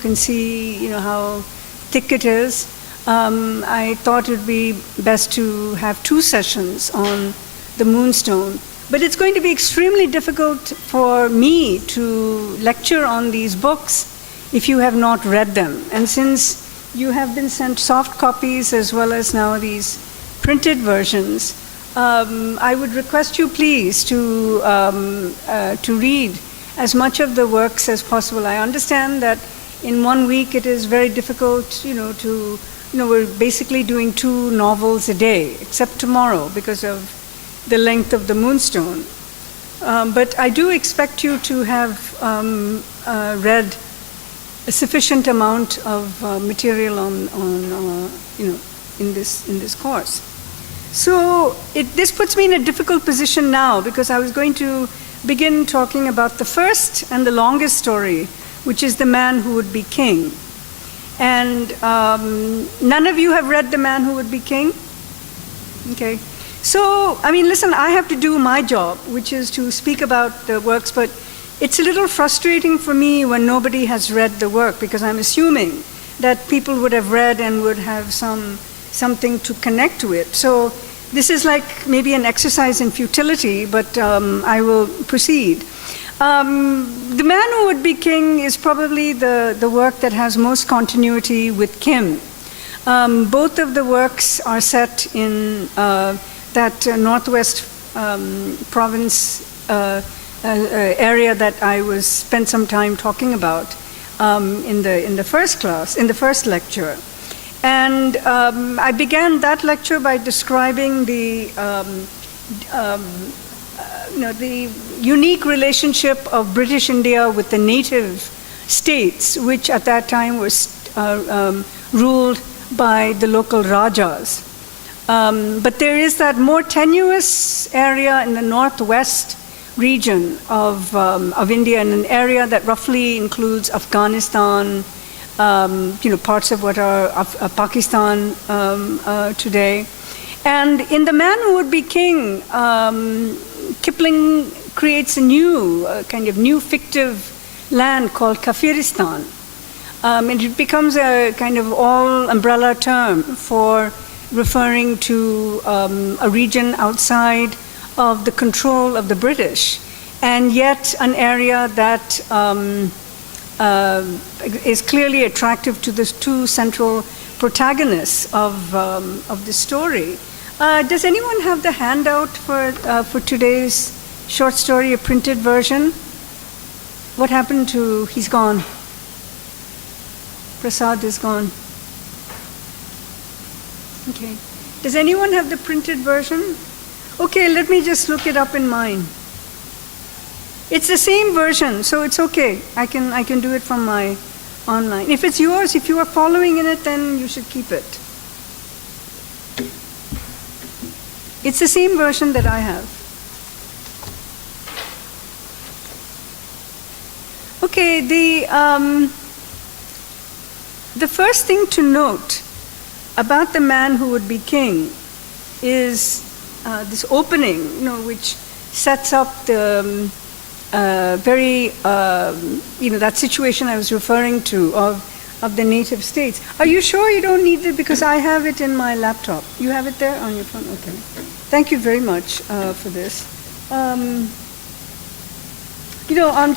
You can see, how thick it is. I thought it would be best to have 2 sessions on the Moonstone. But it's going to be extremely difficult for me to lecture on these books if you have not read them. And since you have been sent soft copies as well as now these printed versions, I would request you please to read as much of the works as possible. I understand that in 1 week it is very difficult, we're basically doing 2 novels a day, except tomorrow because of the length of the Moonstone. But I do expect you to have read a sufficient amount of material in this course. So this puts me in a difficult position now, because I was going to begin talking about the first and the longest story, which is The Man Who Would Be King. And none of you have read The Man Who Would Be King? Okay. So, listen, I have to do my job, which is to speak about the works, but it's a little frustrating for me when nobody has read the work, because I'm assuming that people would have read and would have something to connect with. So this is like maybe an exercise in futility, but I will proceed. The Man Who Would Be King is probably the work that has most continuity with Kim. Both of the works are set in that northwest province area that I spent some time talking about in the first lecture. And I began that lecture by describing the unique relationship of British India with the native states, which at that time was ruled by the local Rajas. But there is that more tenuous area in the northwest region of India, and an area that roughly includes Afghanistan, parts of what are Pakistan today. And in The Man Who Would Be King, Kipling creates a new fictive land called Kafiristan. And it becomes a kind of all-umbrella term for referring to a region outside of the control of the British, and yet an area that is clearly attractive to the 2 central protagonists of the story. Does anyone have the handout for today's short story, a printed version? What happened to, he's gone. Prasad is gone. Okay. Does anyone have the printed version? Okay, let me just look it up in mine. It's the same version, so it's okay. I can do it from my online. If it's yours, if you are following in it, then you should keep it. It's the same version that I have. Okay, the first thing to note about The Man Who Would Be King is this opening, which sets up the that situation I was referring to of the native states. Are you sure you don't need it? Because I have it in my laptop. You have it there on your phone? Okay. Thank you very much for this. On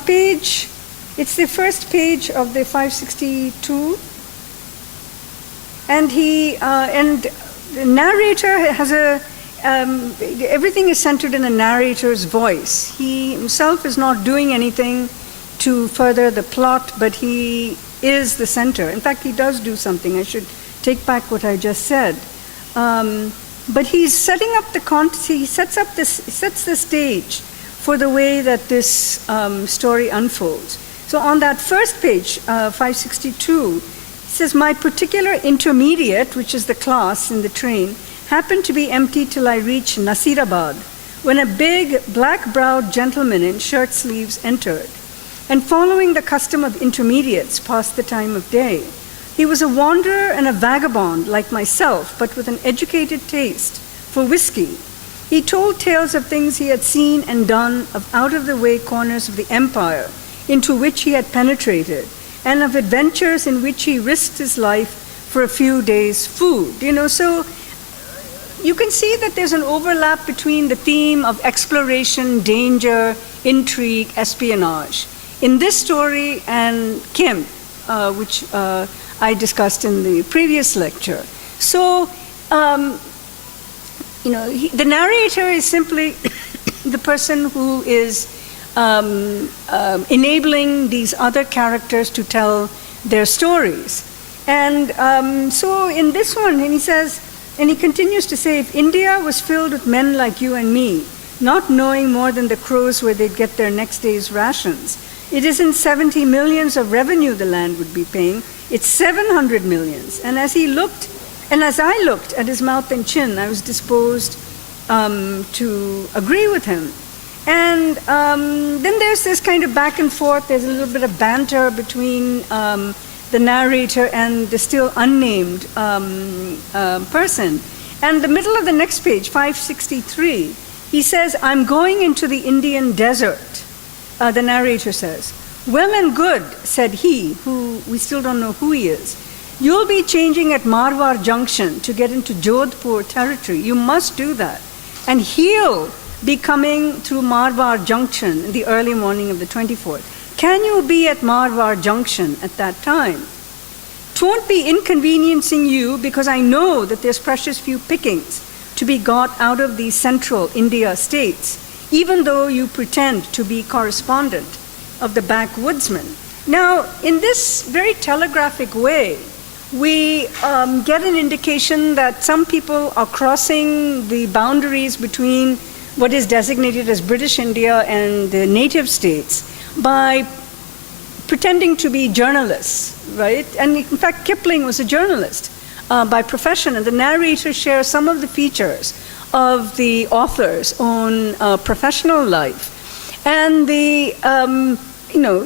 page, it's the first page of the 562, and the narrator has everything is centered in the narrator's voice. He himself is not doing anything to further the plot, but he is the center. In fact, he does do something. I should take back what I just said. But he's setting up he sets the stage for the way that this story unfolds. So on that first page, 562, it says, "My particular intermediate," which is the class in the train, "happened to be empty till I reached Nasirabad, when a big, black-browed gentleman in shirt sleeves entered, and following the custom of intermediates, passed the time of day. He was a wanderer and a vagabond like myself, but with an educated taste for whiskey. He told tales of things he had seen and done, of out-of-the-way corners of the empire into which he had penetrated, and of adventures in which he risked his life for a few days' food. So you can see that there's an overlap between the theme of exploration, danger, intrigue, espionage in this story and Kim, which I discussed in the previous lecture. So, the narrator is simply the person who is enabling these other characters to tell their stories. And so in this one, and he says, and he continues to say, if India was filled with men like you and me, not knowing more than the crows where they'd get their next day's rations, it isn't 70 millions of revenue the land would be paying, it's 700 millions. And as he looked, and as I looked at his mouth and chin, I was disposed to agree with him. And then there's this kind of back and forth, there's a little bit of banter between the narrator and the still unnamed person. And the middle of the next page, 563, he says, I'm going into the Indian desert, the narrator says. Well and good, said he, who we still don't know who he is. You'll be changing at Marwar Junction to get into Jodhpur territory. You must do that. And he'll be coming through Marwar Junction in the early morning of the 24th. Can you be at Marwar Junction at that time? 'Twon't be inconveniencing you because I know that there's precious few pickings to be got out of these central India states, even though you pretend to be correspondent of the backwoodsman. Now, in this very telegraphic way, we get an indication that some people are crossing the boundaries between what is designated as British India and the native states by pretending to be journalists, right? And in fact, Kipling was a journalist by profession, and the narrator shares some of the features of the author's own professional life. And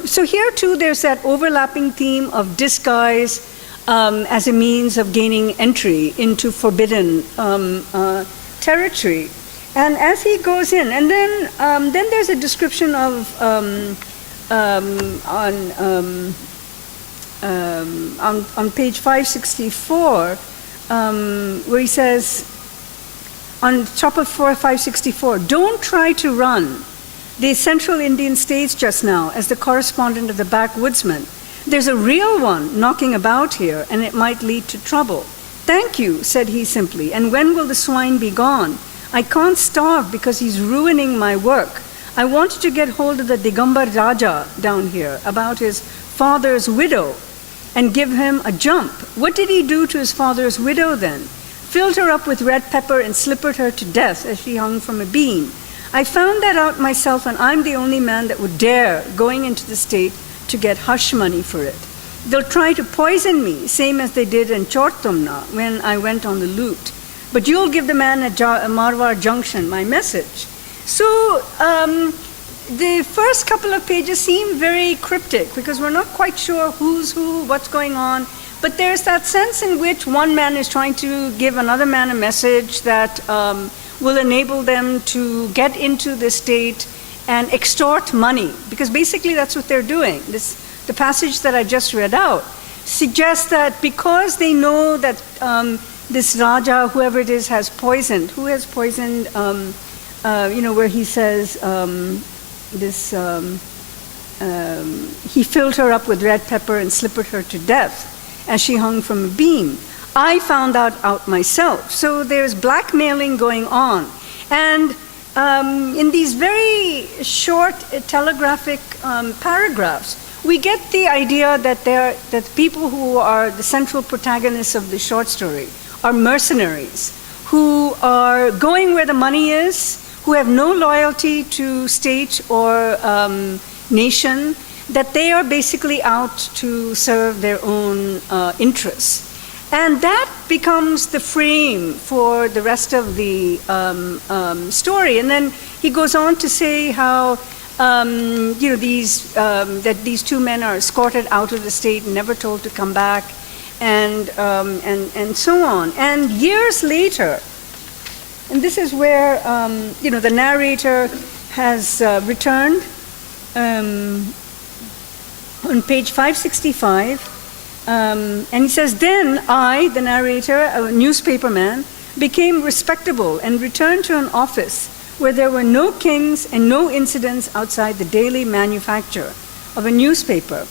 so here too, there's that overlapping theme of disguise as a means of gaining entry into forbidden territory. And as he goes in, and then there's a description of on page 564, where he says, on top of 564, don't try to run the central Indian states just now as the correspondent of the backwoodsman. There's a real one knocking about here, and it might lead to trouble. Thank you, said he simply, and when will the swine be gone? I can't starve because he's ruining my work. I wanted to get hold of the Digambar Raja down here about his father's widow and give him a jump. What did he do to his father's widow then? Filled her up with red pepper and slippered her to death as she hung from a beam. I found that out myself, and I'm the only man that would dare going into the state to get hush money for it. They'll try to poison me, same as they did in Chortumna when I went on the loot. But you'll give the man at Marwar Junction my message. So the first couple of pages seem very cryptic because we're not quite sure who's who, what's going on. But there's that sense in which one man is trying to give another man a message that will enable them to get into the state and extort money, because basically that's what they're doing. The passage that I just read out suggests that because they know that this Raja, whoever it is, has poisoned, who has poisoned, where he says he filled her up with red pepper and slippered her to death as she hung from a beam. I found that out myself. So there's blackmailing going on. And in these very short telegraphic paragraphs, we get the idea that that people who are the central protagonists of the short story are mercenaries who are going where the money is, who have no loyalty to state or nation, that they are basically out to serve their own interests. And that becomes the frame for the rest of the story. And then he goes on to say how that these two men are escorted out of the state and never told to come back, and so on. And years later, and this is where the narrator has returned. on page 565, and he says, then I, the narrator, a newspaperman, became respectable and returned to an office where there were no kings and no incidents outside the daily manufacture of a newspaper.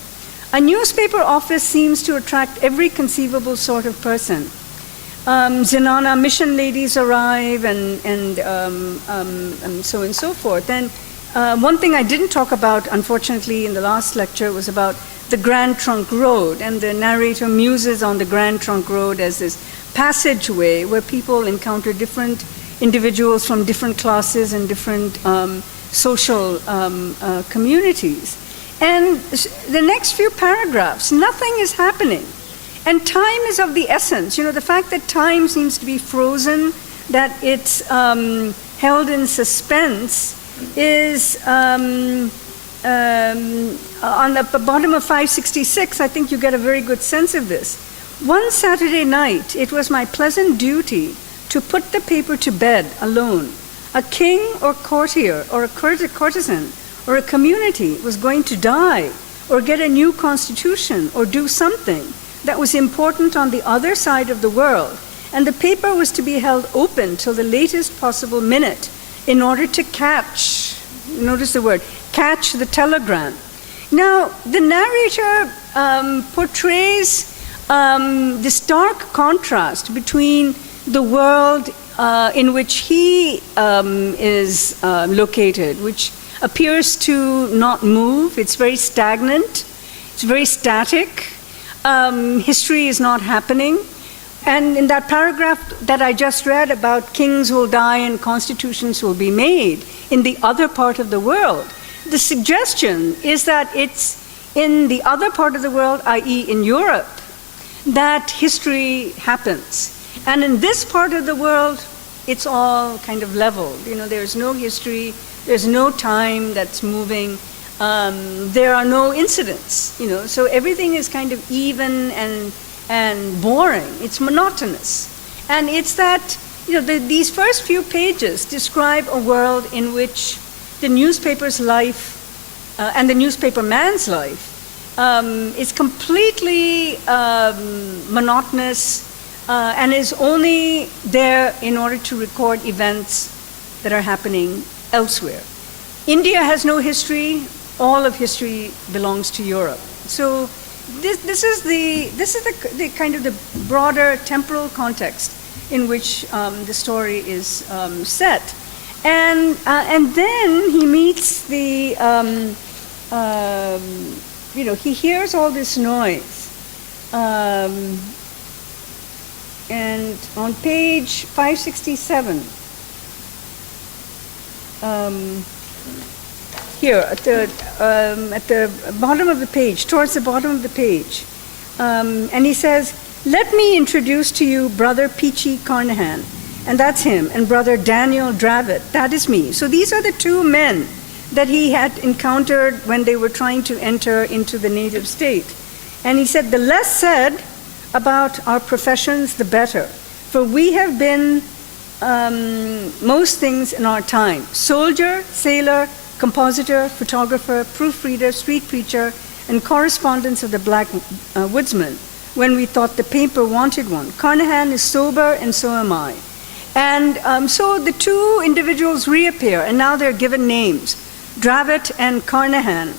A newspaper office seems to attract every conceivable sort of person. Zenana mission ladies arrive and so on and so forth. And one thing I didn't talk about, unfortunately, in the last lecture was about the Grand Trunk Road, and the narrator muses on the Grand Trunk Road as this passageway where people encounter different individuals from different classes and different social communities. And the next few paragraphs, nothing is happening. And time is of the essence. You know, the fact that time seems to be frozen, that it's held in suspense, is on the bottom of 566, I think you get a very good sense of this. One Saturday night, it was my pleasant duty to put the paper to bed alone. A king or courtier or a courtesan or a community was going to die or get a new constitution or do something that was important on the other side of the world, and the paper was to be held open till the latest possible minute in order to catch, notice the word, catch the telegram. Now, the narrator portrays this dark contrast between the world in which he is located, which appears to not move. It's very stagnant. It's very static. History is not happening. And in that paragraph that I just read about kings will die and constitutions will be made in the other part of the world, the suggestion is that it's in the other part of the world, i.e. in Europe, that history happens. And in this part of the world, it's all kind of leveled. You know, there's no history, there's no time that's moving, there are no incidents, you know, so everything is kind of even and boring. It's monotonous. And it's that, you know, these first few pages describe a world in which the newspaper's life and the newspaper man's life is completely monotonous and is only there in order to record events that are happening elsewhere. India has no history. All of history belongs to Europe. So this is the kind of the broader temporal context in which the story is set. And then he meets the, you know, he hears all this noise. And on page 567, here at the bottom of the page, towards the bottom of the page, and he says, "Let me introduce to you Brother Peachy Carnahan," and that's him, and Brother Daniel Dravitt, that is me. So these are the two men that he had encountered when they were trying to enter into the native state. And he said, "The less said about our professions, the better, for we have been most things in our time: soldier, sailor, compositor, photographer, proofreader, street preacher, and correspondents of the Black Woodsman, when we thought the paper wanted one. Carnahan is sober, and so am I." And so the two individuals reappear, and now they're given names, Dravitt and Carnahan.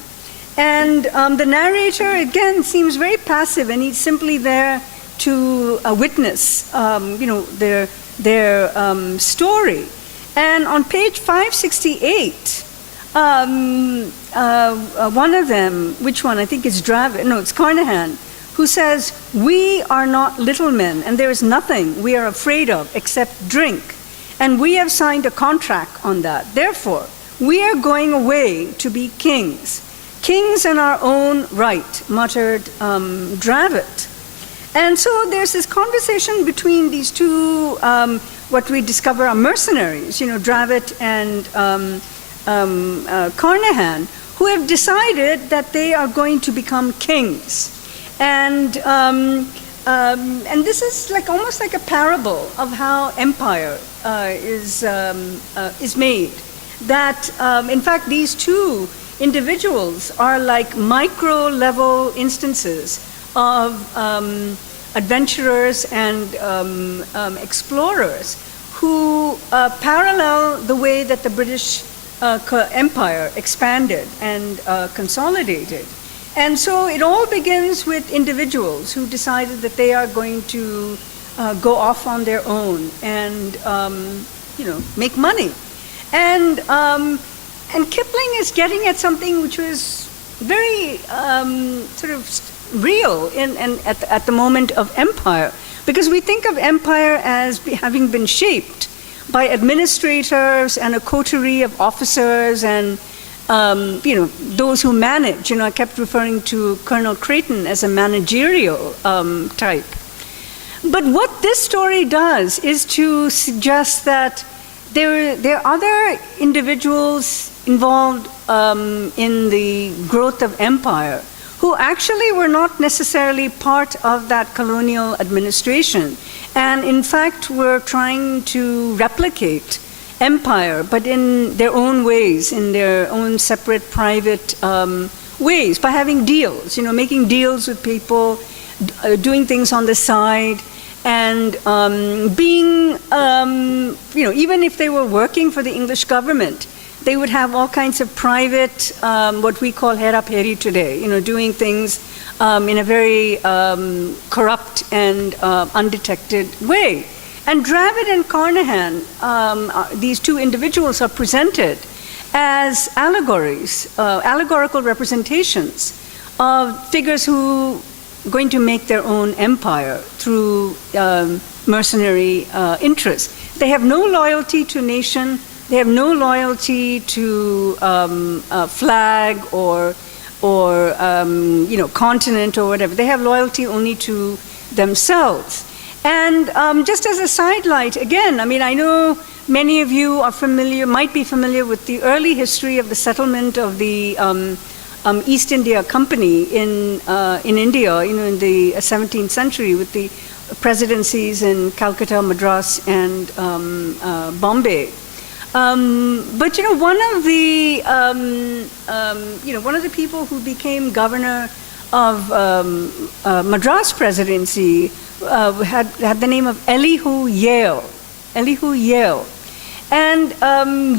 And the narrator, again, seems very passive, and he's simply there to witness, you know, their story. And on page 568, one of them, which one? I think it's Dravitt, no, it's Carnahan, who says, "We are not little men, and there is nothing we are afraid of except drink. And we have signed a contract on that. Therefore, we are going away to be kings. Kings in our own right," muttered Dravitt. And so there's this conversation between these two, what we discover are mercenaries, you know, Dravitt and Carnahan, who have decided that they are going to become kings. And this is like almost like a parable of how empire is made. That, in fact, these two individuals are like micro-level instances of adventurers and explorers who parallel the way that the British Empire expanded and consolidated. And so it all begins with individuals who decided that they are going to go off on their own and make money. And Kipling is getting at something which was very sort of real at the moment of empire, because we think of empire as having been shaped by administrators and a coterie of officers and those who manage. I kept referring to Colonel Creighton as a managerial type. But what this story does is to suggest that there are other individuals involved in the growth of empire who actually were not necessarily part of that colonial administration, and in fact were trying to replicate empire, but in their own ways, in their own separate private ways, by having deals, making deals with people, doing things on the side, and being, even if they were working for the English government, they would have all kinds of private, what we call hera-peri today, doing things in a very corrupt and undetected way. And Dravid and Carnahan, these two individuals, are presented as allegories, allegorical representations of figures who are going to make their own empire through mercenary interests. They have no loyalty to nation. They have no loyalty to flag or continent or whatever. They have loyalty only to themselves. And just as a sidelight, again, I know many of you are might be familiar with the early history of the settlement of the East India Company in India, in the 17th century, with the presidencies in Calcutta, Madras, and Bombay. But one of the people who became governor of Madras presidency had the name of Elihu Yale. And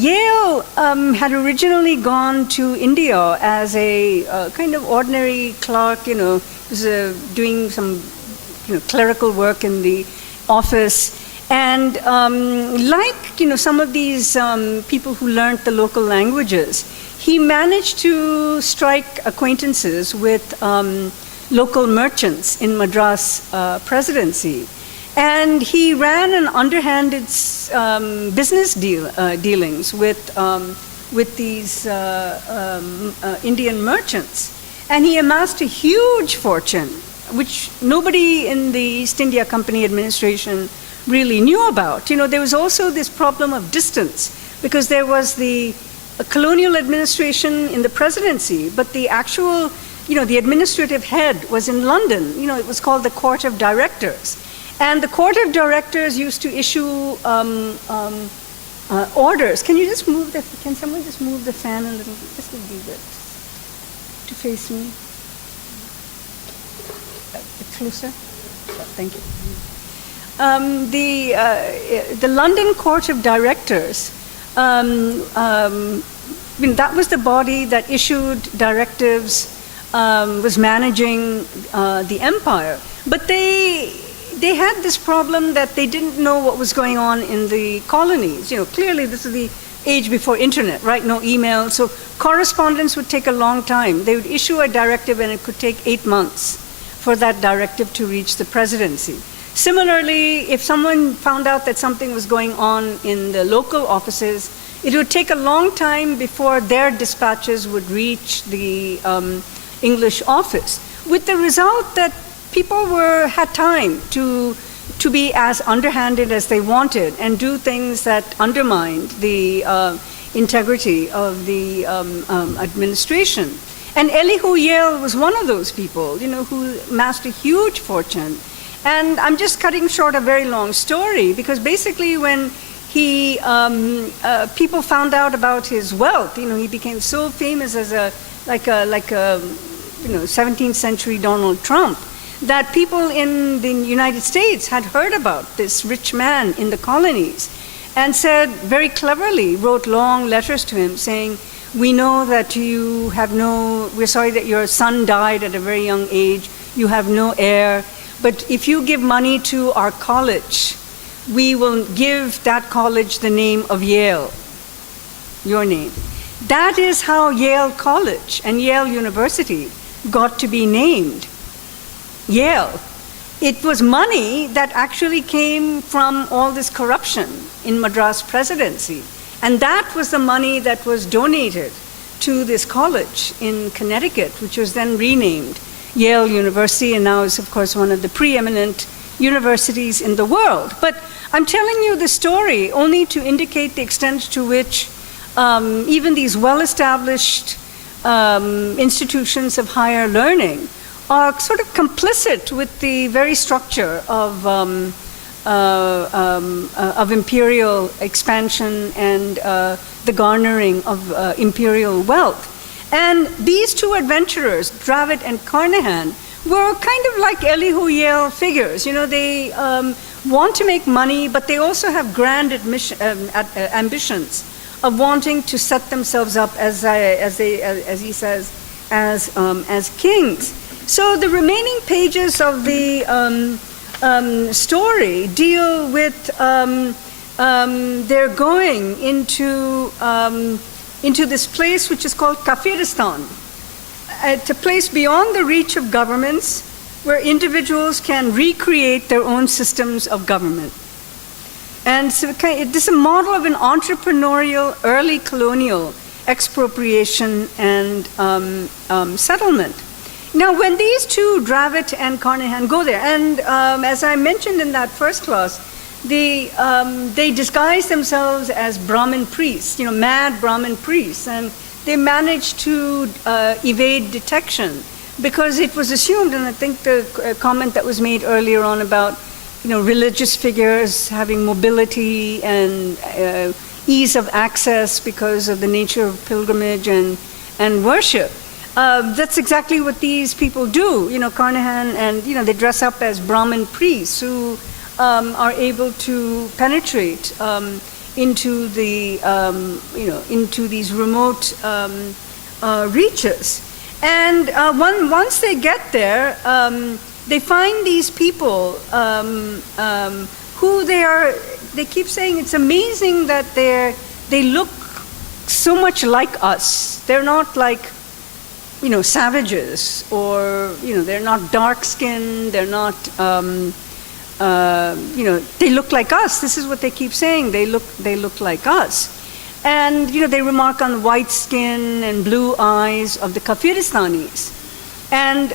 Yale had originally gone to India as a kind of ordinary clerk, was doing some clerical work in the office. And some of these people who learned the local languages, he managed to strike acquaintances with local merchants in Madras presidency. And he ran an underhanded business dealings with these Indian merchants. And he amassed a huge fortune, which nobody in the East India Company administration really knew about. There was also this problem of distance, because there was the colonial administration in the presidency, but the actual, the administrative head was in London. It was called the Court of Directors. And the Court of Directors used to issue orders. Can someone just move the fan a little bit? Just a little bit to face me. Closer. Thank you. The London Court of Directors, that was the body that issued directives, was managing the empire. But they had this problem that they didn't know what was going on in the colonies. Clearly this is the age before internet, right? No email, so correspondence would take a long time. They would issue a directive and it could take 8 months for that directive to reach the presidency. Similarly, if someone found out that something was going on in the local offices, it would take a long time before their dispatches would reach the English office, with the result that people had time to be as underhanded as they wanted and do things that undermined the integrity of the administration. And Elihu Yale was one of those people, who amassed a huge fortune. And I'm just cutting short a very long story, because basically when people found out about his wealth. He became so famous as a 17th century Donald Trump, that people in the United States had heard about this rich man in the colonies and said, very cleverly, wrote long letters to him saying, we know that we're sorry that your son died at a very young age, you have no heir, but if you give money to our college, we will give that college the name of Yale, your name. That is how Yale College and Yale University got to be named Yale. It was money that actually came from all this corruption in Madras presidency. And that was the money that was donated to this college in Connecticut, which was then renamed Yale University, and now is, of course, one of the preeminent universities in the world. But I'm telling you the story only to indicate the extent to which even these well-established institutions of higher learning are sort of complicit with the very structure of imperial expansion and the garnering of imperial wealth. And these two adventurers, Dravid and Carnahan, were kind of like Elihu Yale figures. They want to make money, but they also have grand ambitions of wanting to set themselves up as he says, as kings. So the remaining pages of the story deal with their going into this place which is called Kafiristan. It's a place beyond the reach of governments where individuals can recreate their own systems of government. And so this is a model of an entrepreneurial early colonial expropriation and settlement. Now, when these two, Dravid and Carnahan, go there, and as I mentioned in that first class, they disguise themselves as Brahmin priests, mad Brahmin priests, and they managed to evade detection because it was assumed, and I think the comment that was made earlier on about religious figures having mobility and ease of access because of the nature of pilgrimage and worship. That's exactly what these people do. Carnahan and they dress up as Brahmin priests who are able to penetrate into the into these remote reaches. And once they get there, they find these people who they keep saying it's amazing that they look so much like us. They're not like savages, or they're not dark-skinned, they're not they look like us. This is what they keep saying. They look like us. And they remark on the white skin and blue eyes of the Kafiristanis. And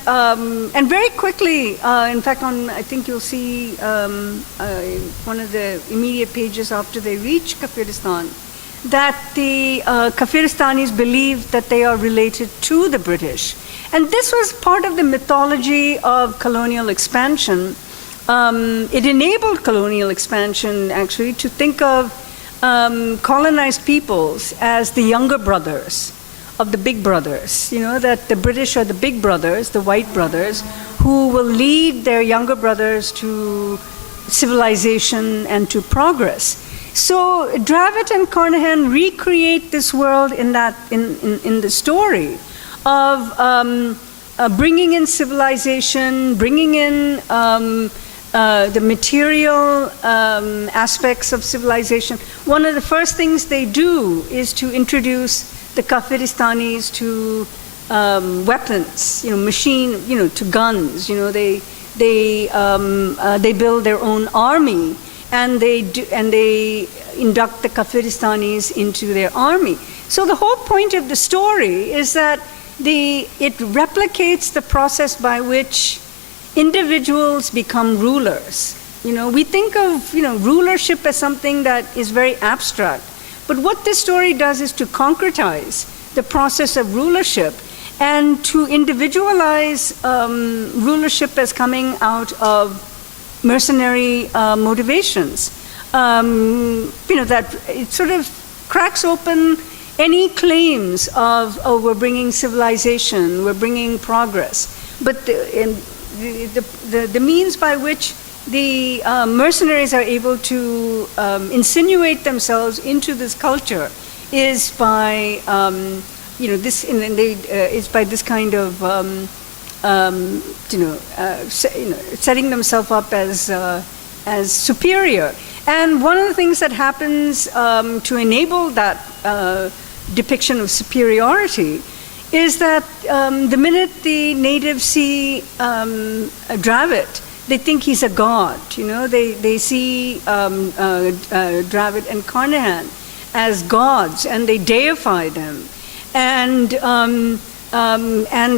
very quickly, in fact, I think you'll see one of the immediate pages after they reach Kafiristan, that the Kafiristanis believe that they are related to the British. And this was part of the mythology of colonial expansion. It enabled colonial expansion, actually, to think of colonized peoples as the younger brothers of the big brothers, that the British are the big brothers, the white brothers, who will lead their younger brothers to civilization and to progress. So Dravid and Carnahan recreate this world in the story of bringing in civilization, bringing in the material aspects of civilization. One of the first things they do is to introduce the Kafiristanis to weapons, to guns. They build their own army, and they induct the Kafiristanis into their army. So the whole point of the story is that it replicates the process by which individuals become rulers. We think of rulership as something that is very abstract, but what this story does is to concretize the process of rulership and to individualize rulership as coming out of mercenary motivations. that it sort of cracks open any claims of, oh, we're bringing civilization, we're bringing progress. But the means by which the mercenaries are able to insinuate themselves into this culture is by, is by this kind of, setting themselves up as superior. And one of the things that happens to enable that depiction of superiority is that the minute the natives see Dravid, they think he's a god. They see Dravid and Carnahan as gods, and they deify them. And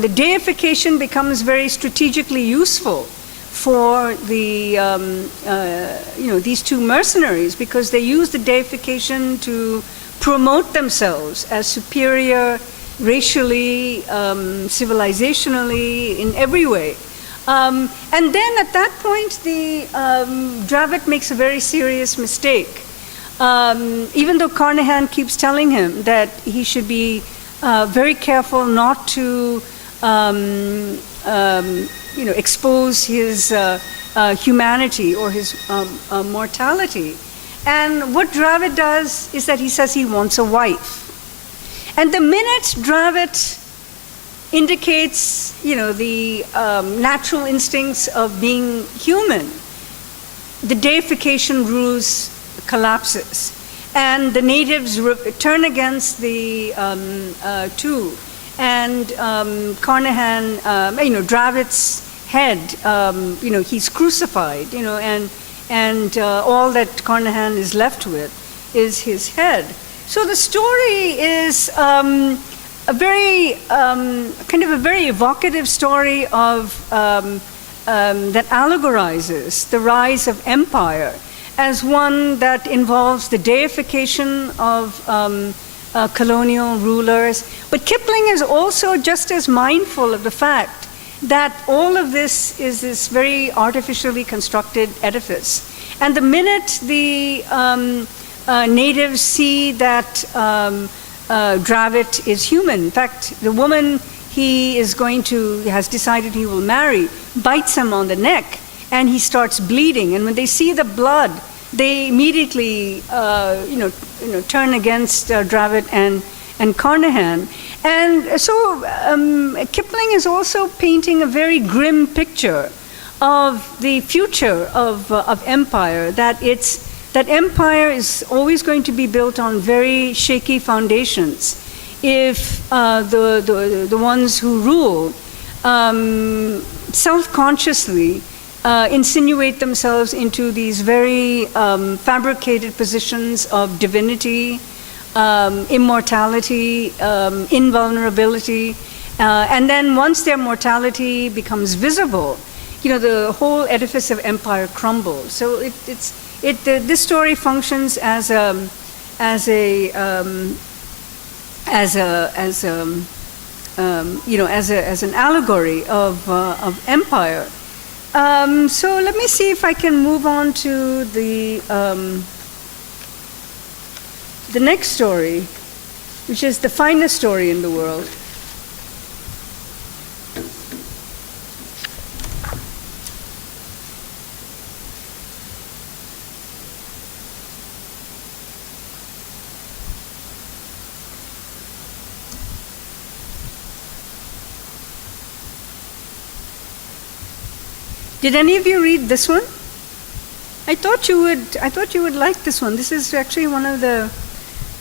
the deification becomes very strategically useful for the these two mercenaries, because they use the deification to promote themselves as superior racially, civilizationally, in every way. And then at that point, the Dravid makes a very serious mistake. Even though Carnahan keeps telling him that he should be very careful not to expose his humanity or his mortality. And what Dravid does is that he says he wants a wife. And the minute Dravid indicates, the natural instincts of being human, the deification ruse collapses. And the natives turn against the two. And Carnahan, Dravid's head, he's crucified, and all that Carnahan is left with is his head. So the story is a very kind of a very evocative story of that allegorizes the rise of empire as one that involves the deification of colonial rulers. But Kipling is also just as mindful of the fact that all of this is this very artificially constructed edifice. And the minute the natives see that Dravid is human, in fact, the woman he has decided he will marry, bites him on the neck, and he starts bleeding. And when they see the blood, they immediately, turn against Dravid and Carnahan. And so Kipling is also painting a very grim picture of the future of empire, that empire is always going to be built on very shaky foundations if the ones who rule self-consciously insinuate themselves into these very fabricated positions of divinity, immortality, invulnerability, and then once their mortality becomes visible, the whole edifice of empire crumbles. So this story functions as an allegory of empire. So let me see if I can move on to the next story, which is the finest story in the world. Did any of you read this one? I thought you would like this one. This is actually one of the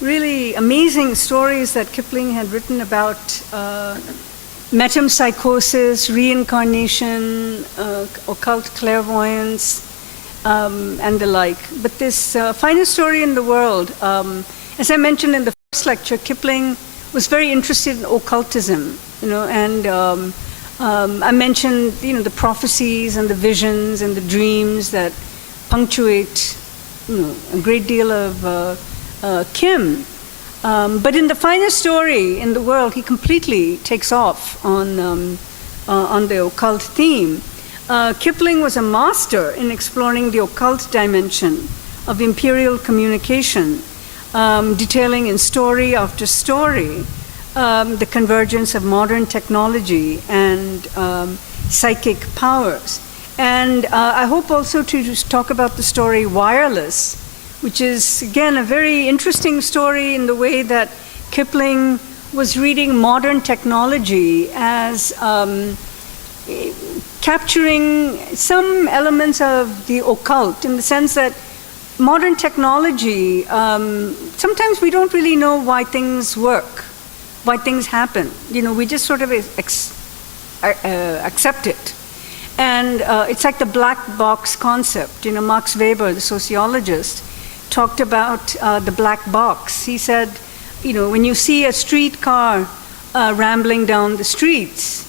really amazing stories that Kipling had written about metempsychosis, reincarnation, occult clairvoyance, and the like. But this finest story in the world, as I mentioned in the first lecture, Kipling was very interested in occultism, and I mentioned, the prophecies and the visions and the dreams that punctuate, a great deal of Kim. But in the finest story in the world, he completely takes off on the occult theme. Kipling was a master in exploring the occult dimension of imperial communication, detailing in story after story the convergence of modern technology and psychic powers. And I hope also to just talk about the story Wireless, which is, again, a very interesting story in the way that Kipling was reading modern technology as capturing some elements of the occult, in the sense that modern technology, sometimes we don't really know why things work, why things happen. We just sort of accept it. And it's like the black box concept. Max Weber, the sociologist, talked about the black box. He said, when you see a streetcar rambling down the streets,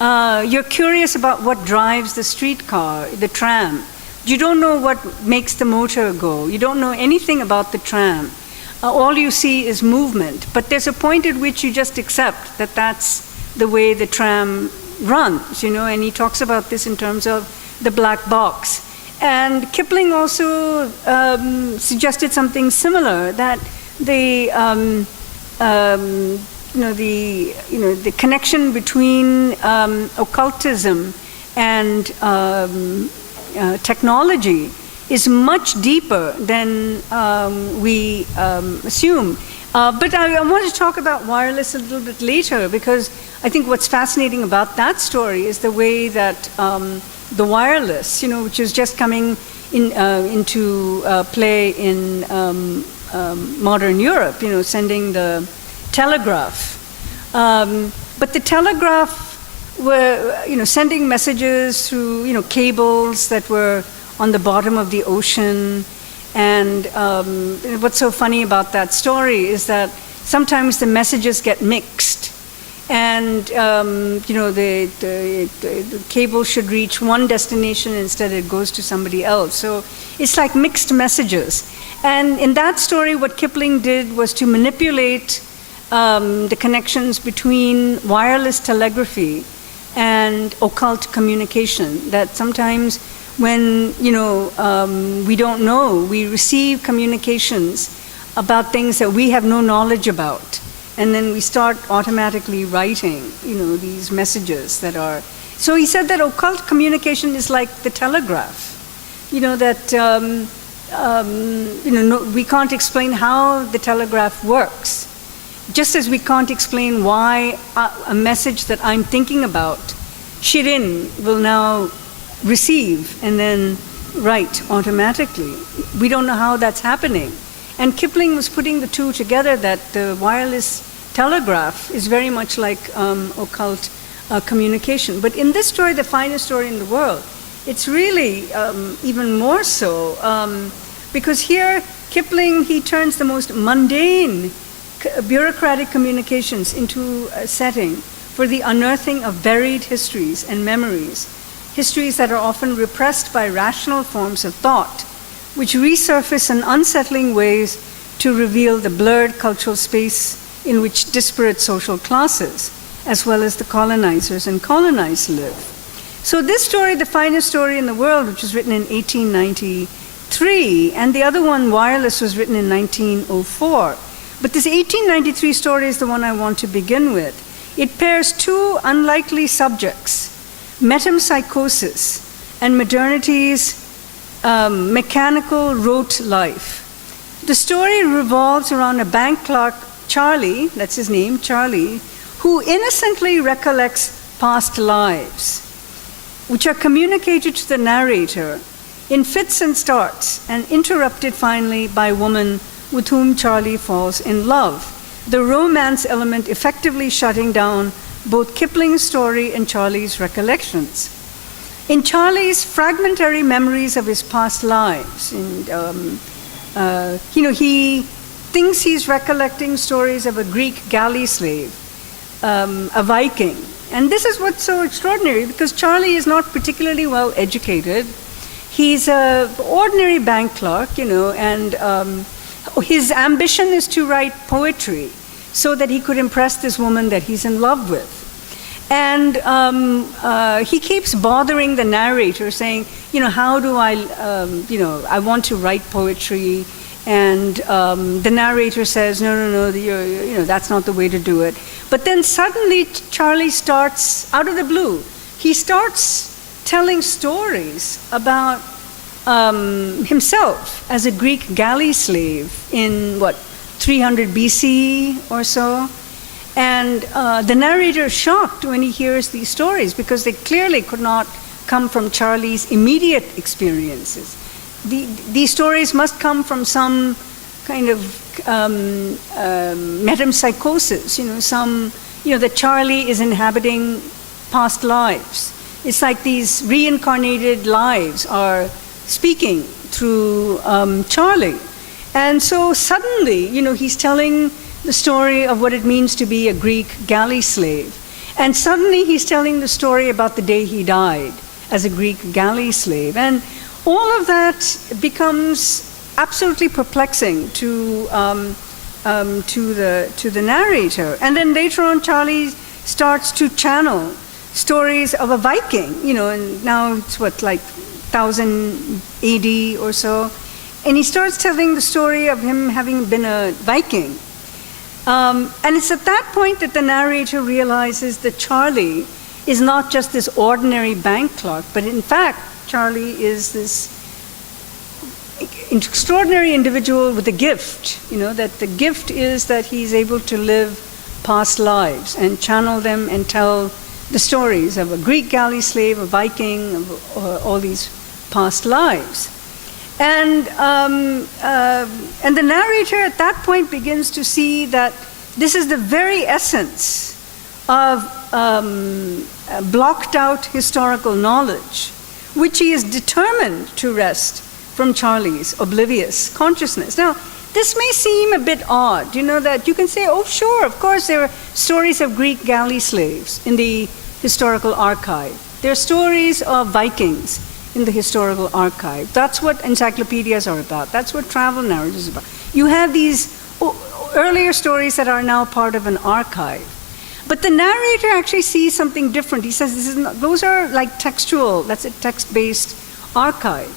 you're curious about what drives the streetcar, the tram. You don't know what makes the motor go. You don't know anything about the tram. All you see is movement. But there's a point at which you just accept that that's the way the tram runs, and he talks about this in terms of the black box. And Kipling also suggested something similar, that the connection between occultism and technology is much deeper than we assume. But I want to talk about Wireless a little bit later, because I think what's fascinating about that story is the way that the wireless, which is just coming into play in modern Europe, sending the telegraph. But the telegraph were, sending messages through, cables that were on the bottom of the ocean. And what's so funny about that story is that sometimes the messages get mixed. And, the cable should reach one destination, instead it goes to somebody else. So it's like mixed messages. And in that story, what Kipling did was to manipulate the connections between wireless telegraphy and occult communication. That sometimes when, we don't know, we receive communications about things that we have no knowledge about. And then we start automatically writing, these messages that are. So he said that occult communication is like the telegraph. That we can't explain how the telegraph works. Just as we can't explain why a message that I'm thinking about, Shirin will now receive and then write automatically. We don't know how that's happening. And Kipling was putting the two together, that the wireless telegraph is very much like occult communication. But in this story, the finest story in the world, it's really even more so, because here Kipling, he turns the most mundane bureaucratic communications into a setting for the unearthing of buried histories and memories, histories that are often repressed by rational forms of thought, which resurface in unsettling ways to reveal the blurred cultural space in which disparate social classes, as well as the colonizers and colonized, live. So this story, the finest story in the world, which was written in 1893, and the other one, Wireless, was written in 1904. But this 1893 story is the one I want to begin with. It pairs two unlikely subjects, metempsychosis and modernity's mechanical rote life. The story revolves around a bank clerk, Charlie, that's his name, Charlie, who innocently recollects past lives, which are communicated to the narrator in fits and starts, and interrupted finally by a woman with whom Charlie falls in love. The romance element effectively shutting down both Kipling's story and Charlie's recollections. In Charlie's fragmentary memories of his past lives, and, he thinks he's recollecting stories of a Greek galley slave, a Viking. And this is what's so extraordinary, because Charlie is not particularly well educated. He's an ordinary bank clerk, and his ambition is to write poetry so that he could impress this woman that he's in love with. And he keeps bothering the narrator, saying, how do I, I want to write poetry. And the narrator says, no, that's not the way to do it. But then suddenly Charlie starts, out of the blue, he starts telling stories about himself as a Greek galley slave in, 300 BC or so. And the narrator is shocked when he hears these stories because they clearly could not come from Charlie's immediate experiences. These stories must come from some kind of metempsychosis, that Charlie is inhabiting past lives. It's like these reincarnated lives are speaking through Charlie. And so suddenly, he's telling the story of what it means to be a Greek galley slave. And suddenly he's telling the story about the day he died as a Greek galley slave. And all of that becomes absolutely perplexing to the narrator. And then later on, Charlie starts to channel stories of a Viking, and now it's 1000 AD or so. And he starts telling the story of him having been a Viking. And it's at that point that the narrator realizes that Charlie is not just this ordinary bank clerk, but in fact, Charlie is this extraordinary individual with a gift, that the gift is that he's able to live past lives and channel them and tell the stories of a Greek galley slave, a Viking, of all these past lives. And the narrator at that point begins to see that this is the very essence of blocked out historical knowledge, which he is determined to wrest from Charlie's oblivious consciousness. Now, this may seem a bit odd, that you can say, oh, sure, of course, there are stories of Greek galley slaves in the historical archive. There are stories of Vikings in the historical archive. That's what encyclopedias are about. That's what travel narratives are about. You have these earlier stories that are now part of an archive. But the narrator actually sees something different. He says, those are like textual, that's a text-based archive.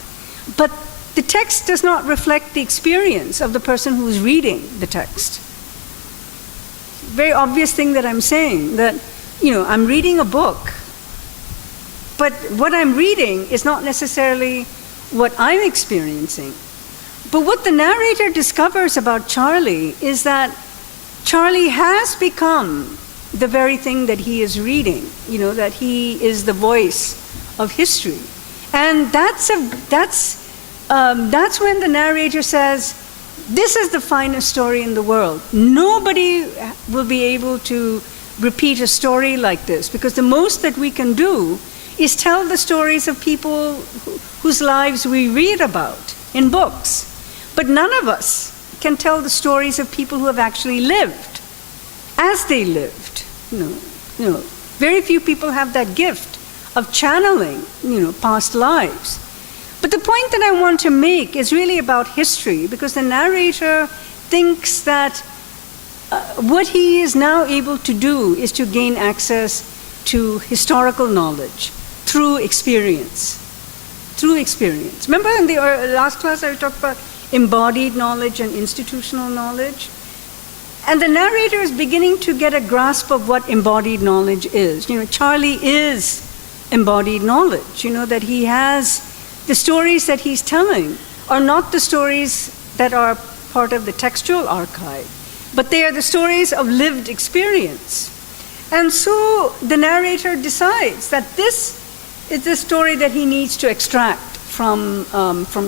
But the text does not reflect the experience of the person who's reading the text. Very obvious thing that I'm saying, that, I'm reading a book, but what I'm reading is not necessarily what I'm experiencing. But what the narrator discovers about Charlie is that Charlie has become the very thing that he is reading, that he is the voice of history. And that's when the narrator says, this is the finest story in the world. Nobody will be able to repeat a story like this, because the most that we can do is tell the stories of people whose lives we read about in books. But none of us can tell the stories of people who have actually lived as they lived. Very few people have that gift of channeling, past lives. But the point that I want to make is really about history, because the narrator thinks that what he is now able to do is to gain access to historical knowledge through experience. Through experience. Remember in the last class I talked about embodied knowledge and institutional knowledge? And the narrator is beginning to get a grasp of what embodied knowledge is. Charlie is embodied knowledge, that he has, the stories that he's telling are not the stories that are part of the textual archive, but they are the stories of lived experience. And so the narrator decides that this is the story that he needs to extract from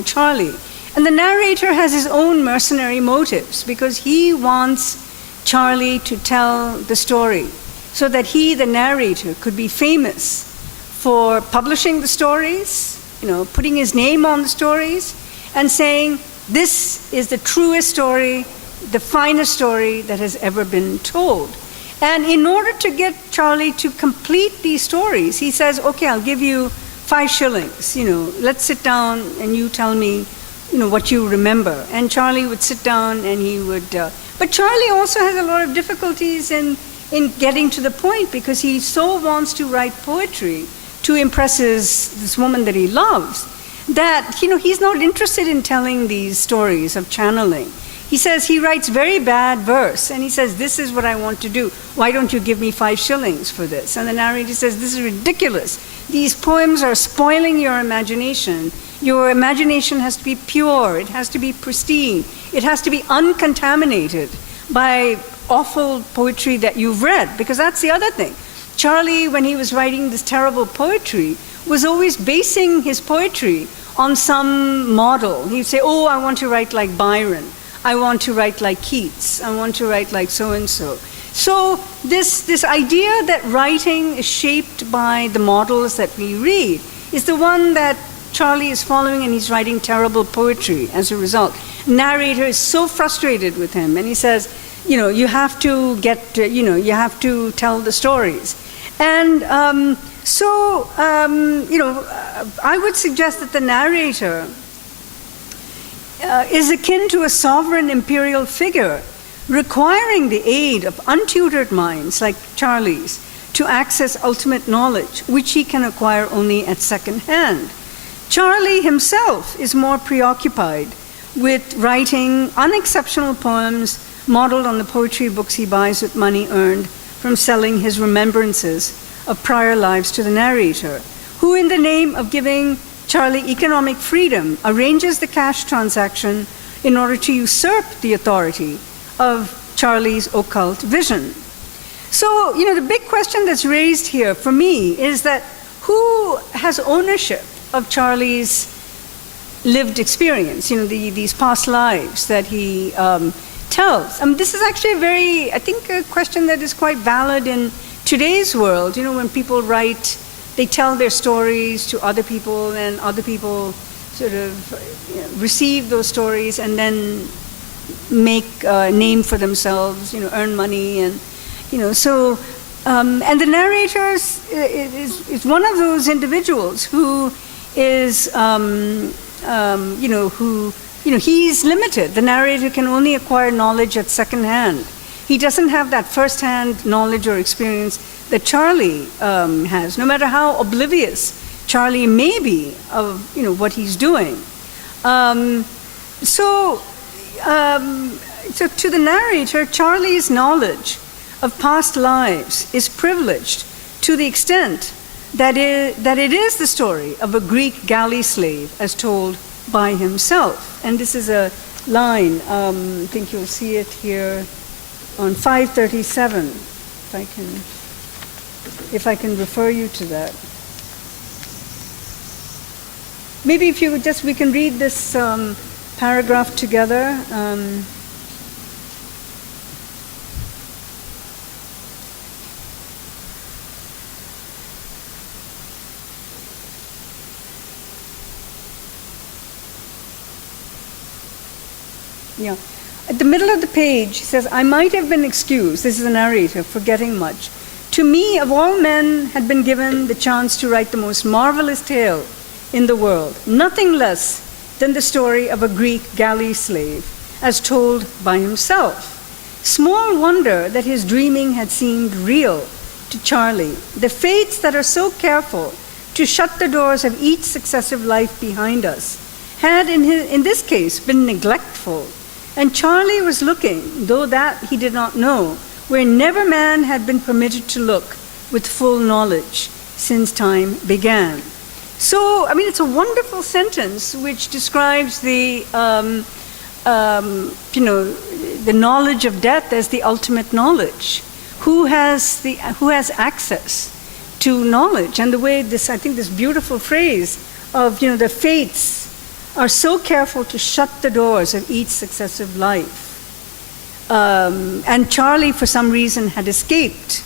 Charlie. And the narrator has his own mercenary motives, because he wants Charlie to tell the story so that he, the narrator, could be famous for publishing the stories, putting his name on the stories, and saying, this is the truest story, the finest story that has ever been told. And in order to get Charlie to complete these stories, he says, okay, I'll give you 5 shillings, let's sit down and you tell me, what you remember. And Charlie would sit down and he would, but Charlie also has a lot of difficulties in in getting to the point, because he so wants to write poetry to impress this woman that he loves, that he's not interested in telling these stories of channeling. He says he writes very bad verse, and he says, this is what I want to do. Why don't you give me 5 shillings for this? And the narrator says, this is ridiculous. These poems are spoiling your imagination. Your imagination has to be pure. It has to be pristine. It has to be uncontaminated by awful poetry that you've read, because that's the other thing. Charlie, when he was writing this terrible poetry, was always basing his poetry on some model. He'd say, oh, I want to write like Byron. I want to write like Keats. I want to write like so-and-so. So this idea that writing is shaped by the models that we read is the one that Charlie is following, and he's writing terrible poetry as a result. Narrator is so frustrated with him, and he says, you have to you have to tell the stories. And I would suggest that the narrator is akin to a sovereign imperial figure, requiring the aid of untutored minds like Charlie's to access ultimate knowledge, which he can acquire only at second hand. Charlie himself is more preoccupied with writing unexceptional poems modeled on the poetry books he buys with money earned from selling his remembrances of prior lives to the narrator, who, in the name of giving Charlie economic freedom, arranges the cash transaction in order to usurp the authority of Charlie's occult vision. So, the big question that's raised here for me is that who has ownership of Charlie's lived experience, these past lives that he tells? This is actually a question that is quite valid in today's world. When people write, they tell their stories to other people, and other people sort of receive those stories and then make a name for themselves, earn money, and and the narrator is one of those individuals who is he's limited. The narrator can only acquire knowledge at second hand. He doesn't have that first-hand knowledge or experience that Charlie has, no matter how oblivious Charlie may be of what he's doing. So to the narrator, Charlie's knowledge of past lives is privileged to the extent that it is the story of a Greek galley slave as told by himself. And this is a line, I think you'll see it here on 537, if I can refer you to that. Maybe if you would we can read this paragraph together. Yeah. At the middle of the page, he says, I might have been excused, this is a narrator, forgetting much. To me, of all men, had been given the chance to write the most marvelous tale in the world, nothing less than the story of a Greek galley slave, as told by himself. Small wonder that his dreaming had seemed real to Charlie. The fates that are so careful to shut the doors of each successive life behind us had, in this case, been neglectful. And Charlie was looking, though that he did not know, where never man had been permitted to look with full knowledge since time began. So, it's a wonderful sentence which describes the knowledge of death as the ultimate knowledge. Who has access to knowledge? And the way this beautiful phrase of, the fates are so careful to shut the doors of each successive life. And Charlie, for some reason, had escaped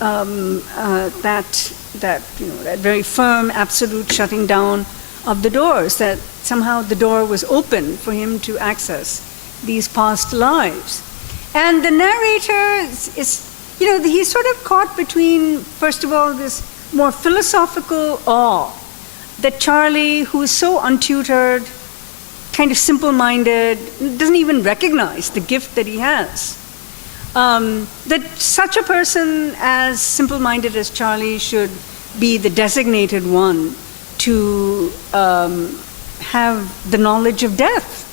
that very firm, absolute shutting down of the doors, that somehow the door was open for him to access these past lives. And the narrator he's sort of caught between, first of all, this more philosophical awe that Charlie, who is so untutored, kind of simple-minded, doesn't even recognize the gift that he has. that such a person as simple-minded as Charlie should be the designated one to have the knowledge of death.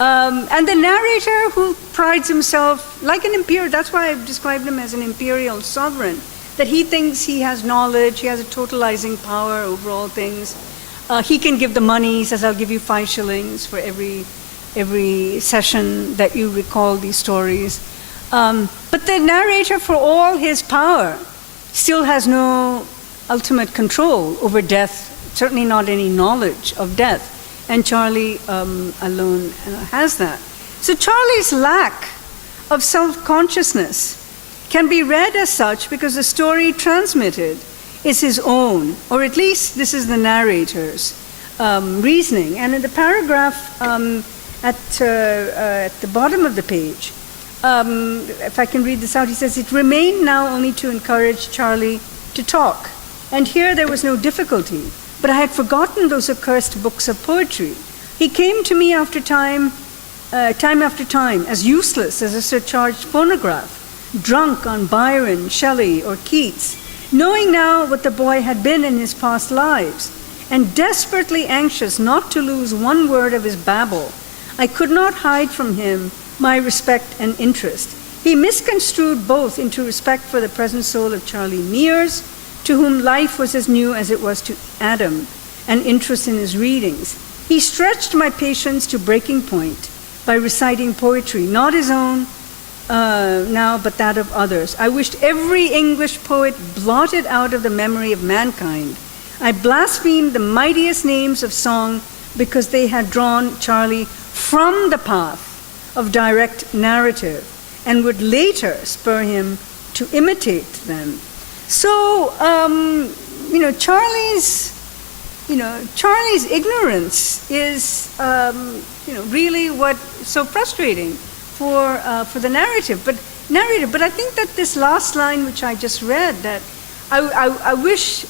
And the narrator who prides himself like an imperial, that's why I've described him as an imperial sovereign, that he thinks he has knowledge, he has a totalizing power over all things. He can give the money, he says, I'll give you 5 shillings for every session that you recall these stories. But the narrator, for all his power, still has no ultimate control over death, certainly not any knowledge of death. And Charlie alone has that. So Charlie's lack of self-consciousness can be read as such because the story transmitted is his own, or at least this is the narrator's reasoning. And in the paragraph at the bottom of the page, if I can read this out, he says, "It remained now only to encourage Charlie to talk. And here there was no difficulty, but I had forgotten those accursed books of poetry. He came to me after time after time, as useless as a surcharged phonograph, drunk on Byron, Shelley, or Keats, knowing now what the boy had been in his past lives, and desperately anxious not to lose one word of his babble. I could not hide from him my respect and interest. He misconstrued both into respect for the present soul of Charlie Mears, to whom life was as new as it was to Adam, and interest in his readings. He stretched my patience to breaking point by reciting poetry, not his own now, but that of others. I wished every English poet blotted out of the memory of mankind. I blasphemed the mightiest names of song because they had drawn Charlie from the path of direct narrative and would later spur him to imitate them." So, Charlie's ignorance is, really what's so frustrating for the narrative. But I think that this last line, which I just read, that I wish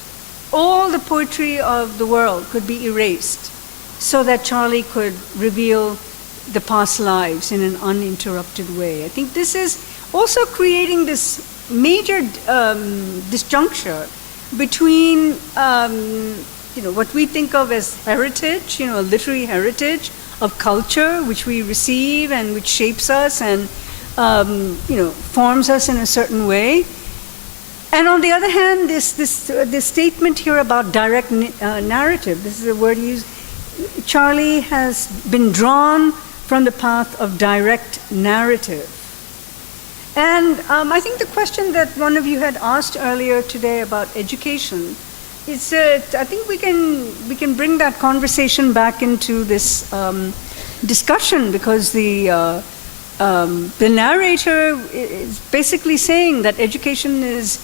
all the poetry of the world could be erased so that Charlie could reveal the past lives in an uninterrupted way. I think this is also creating this major disjuncture between what we think of as heritage, a literary heritage of culture which we receive and which shapes us and forms us in a certain way. And on the other hand, this statement here about direct narrative, this is a word used, Charlie has been drawn from the path of direct narrative. And I think the question that one of you had asked earlier today about education, is I think we can bring that conversation back into this discussion, because the narrator is basically saying that education is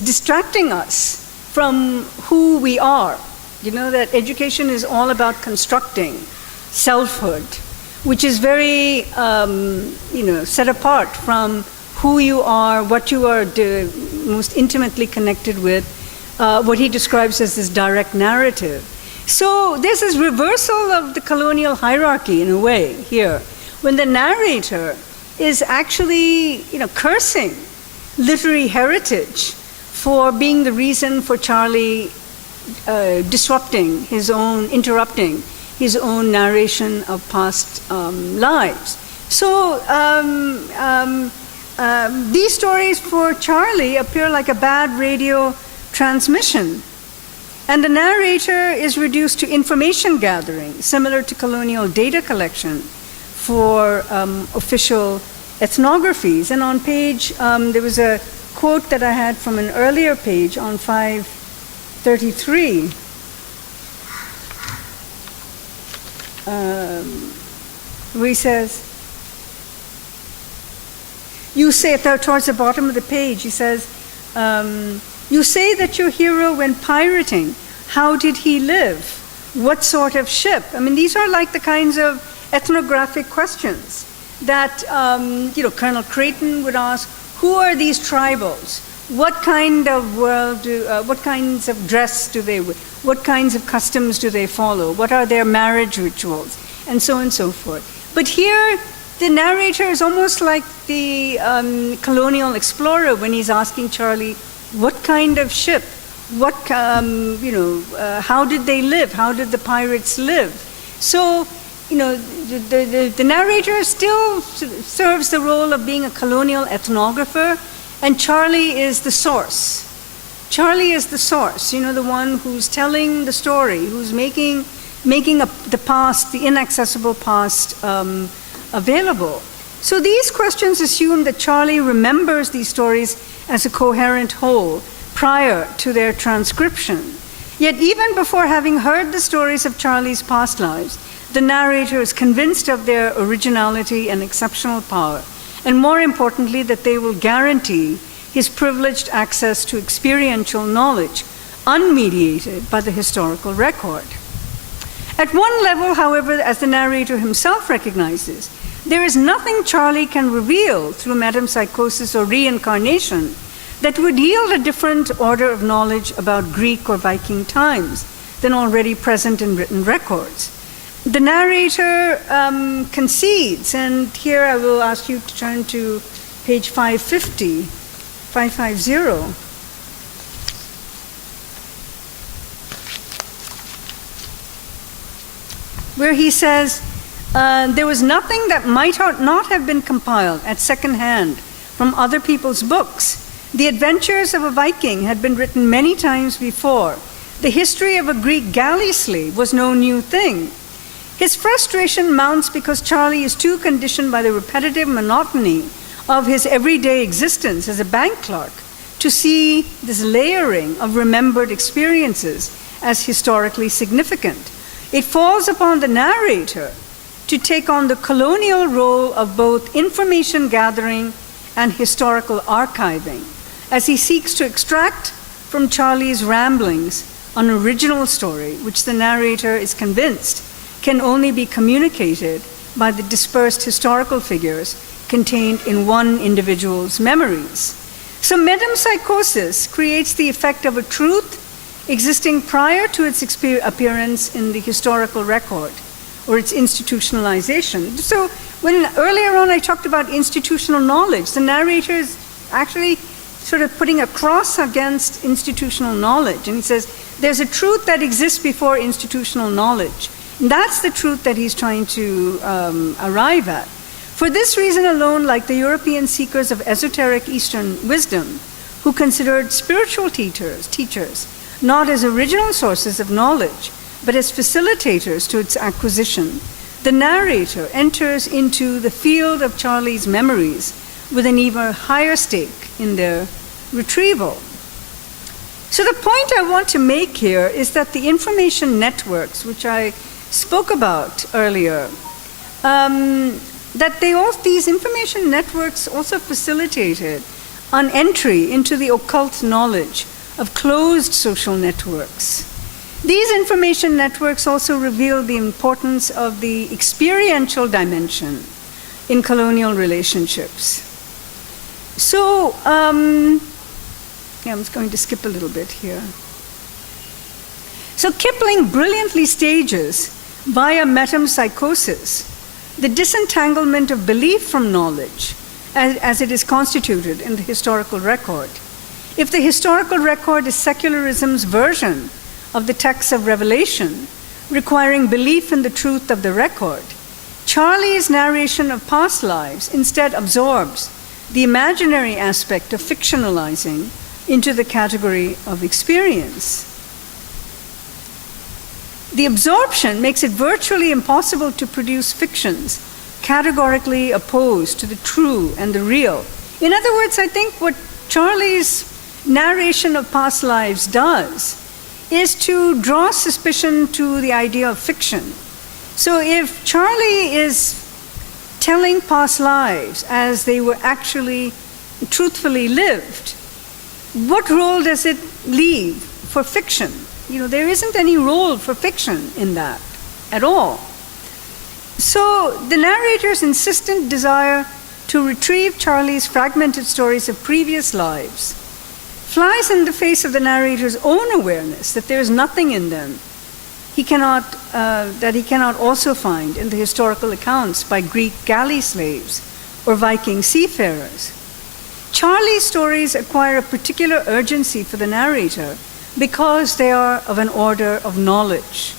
distracting us from who we are. That education is all about constructing selfhood, which is very, set apart from who you are, what you are most intimately connected with, what he describes as this direct narrative. So there's this reversal of the colonial hierarchy in a way here, when the narrator is actually, cursing literary heritage for being the reason for Charlie interrupting his own narration of past lives. So these stories for Charlie appear like a bad radio transmission, and the narrator is reduced to information gathering, similar to colonial data collection for official ethnographies. And on page, there was a quote that I had from an earlier page on 533. Where he says, you say, towards the bottom of the page, he says, you say that your hero went pirating. How did he live? What sort of ship? I mean, these are like the kinds of ethnographic questions that, Colonel Creighton would ask. Who are these tribals? What kind of what kinds of dress do they wear? What kinds of customs do they follow? What are their marriage rituals? And so on and so forth. But here, the narrator is almost like the colonial explorer when he's asking Charlie, what kind of ship? What, how did they live? How did the pirates live? So, the narrator still serves the role of being a colonial ethnographer, and Charlie is the source. Charlie is the source, the one who's telling the story, who's making the past, the inaccessible past, available. So these questions assume that Charlie remembers these stories as a coherent whole prior to their transcription. Yet even before having heard the stories of Charlie's past lives, the narrator is convinced of their originality and exceptional power, and more importantly, that they will guarantee his privileged access to experiential knowledge, unmediated by the historical record. At one level, however, as the narrator himself recognizes, there is nothing Charlie can reveal through metempsychosis or reincarnation that would yield a different order of knowledge about Greek or Viking times than already present in written records. The narrator concedes, and here I will ask you to turn to page 550, where he says, there was nothing that might not have been compiled at second hand from other people's books. The adventures of a Viking had been written many times before. The history of a Greek galley slave was no new thing. His frustration mounts because Charlie is too conditioned by the repetitive monotony of his everyday existence as a bank clerk to see this layering of remembered experiences as historically significant. It falls upon the narrator to take on the colonial role of both information gathering and historical archiving, as he seeks to extract from Charlie's ramblings an original story, which the narrator is convinced can only be communicated by the dispersed historical figures contained in one individual's memories. So metempsychosis creates the effect of a truth existing prior to its appearance in the historical record or its institutionalization. So when earlier on I talked about institutional knowledge, the narrator is actually sort of putting a cross against institutional knowledge. And he says, there's a truth that exists before institutional knowledge. And that's the truth that he's trying to arrive at. For this reason alone, like the European seekers of esoteric Eastern wisdom, who considered spiritual teachers not as original sources of knowledge, but as facilitators to its acquisition, the narrator enters into the field of Charlie's memories with an even higher stake in their retrieval. So the point I want to make here is that the information networks, which I spoke about earlier, that these information networks also facilitated an entry into the occult knowledge of closed social networks. These information networks also reveal the importance of the experiential dimension in colonial relationships. So, I'm just going to skip a little bit here. So Kipling brilliantly stages, via metempsychosis, the disentanglement of belief from knowledge as it is constituted in the historical record. If the historical record is secularism's version of the texts of Revelation, requiring belief in the truth of the record, Charlie's narration of past lives instead absorbs the imaginary aspect of fictionalizing into the category of experience. The absorption makes it virtually impossible to produce fictions categorically opposed to the true and the real. In other words, I think what Charlie's narration of past lives does is to draw suspicion to the idea of fiction. So if Charlie is telling past lives as they were actually truthfully lived, what role does it leave for fiction? There isn't any role for fiction in that at all. So the narrator's insistent desire to retrieve Charlie's fragmented stories of previous lives flies in the face of the narrator's own awareness that there is nothing in them he cannot also find in the historical accounts by Greek galley slaves or Viking seafarers. Charlie's stories acquire a particular urgency for the narrator because they are of an order of knowledge,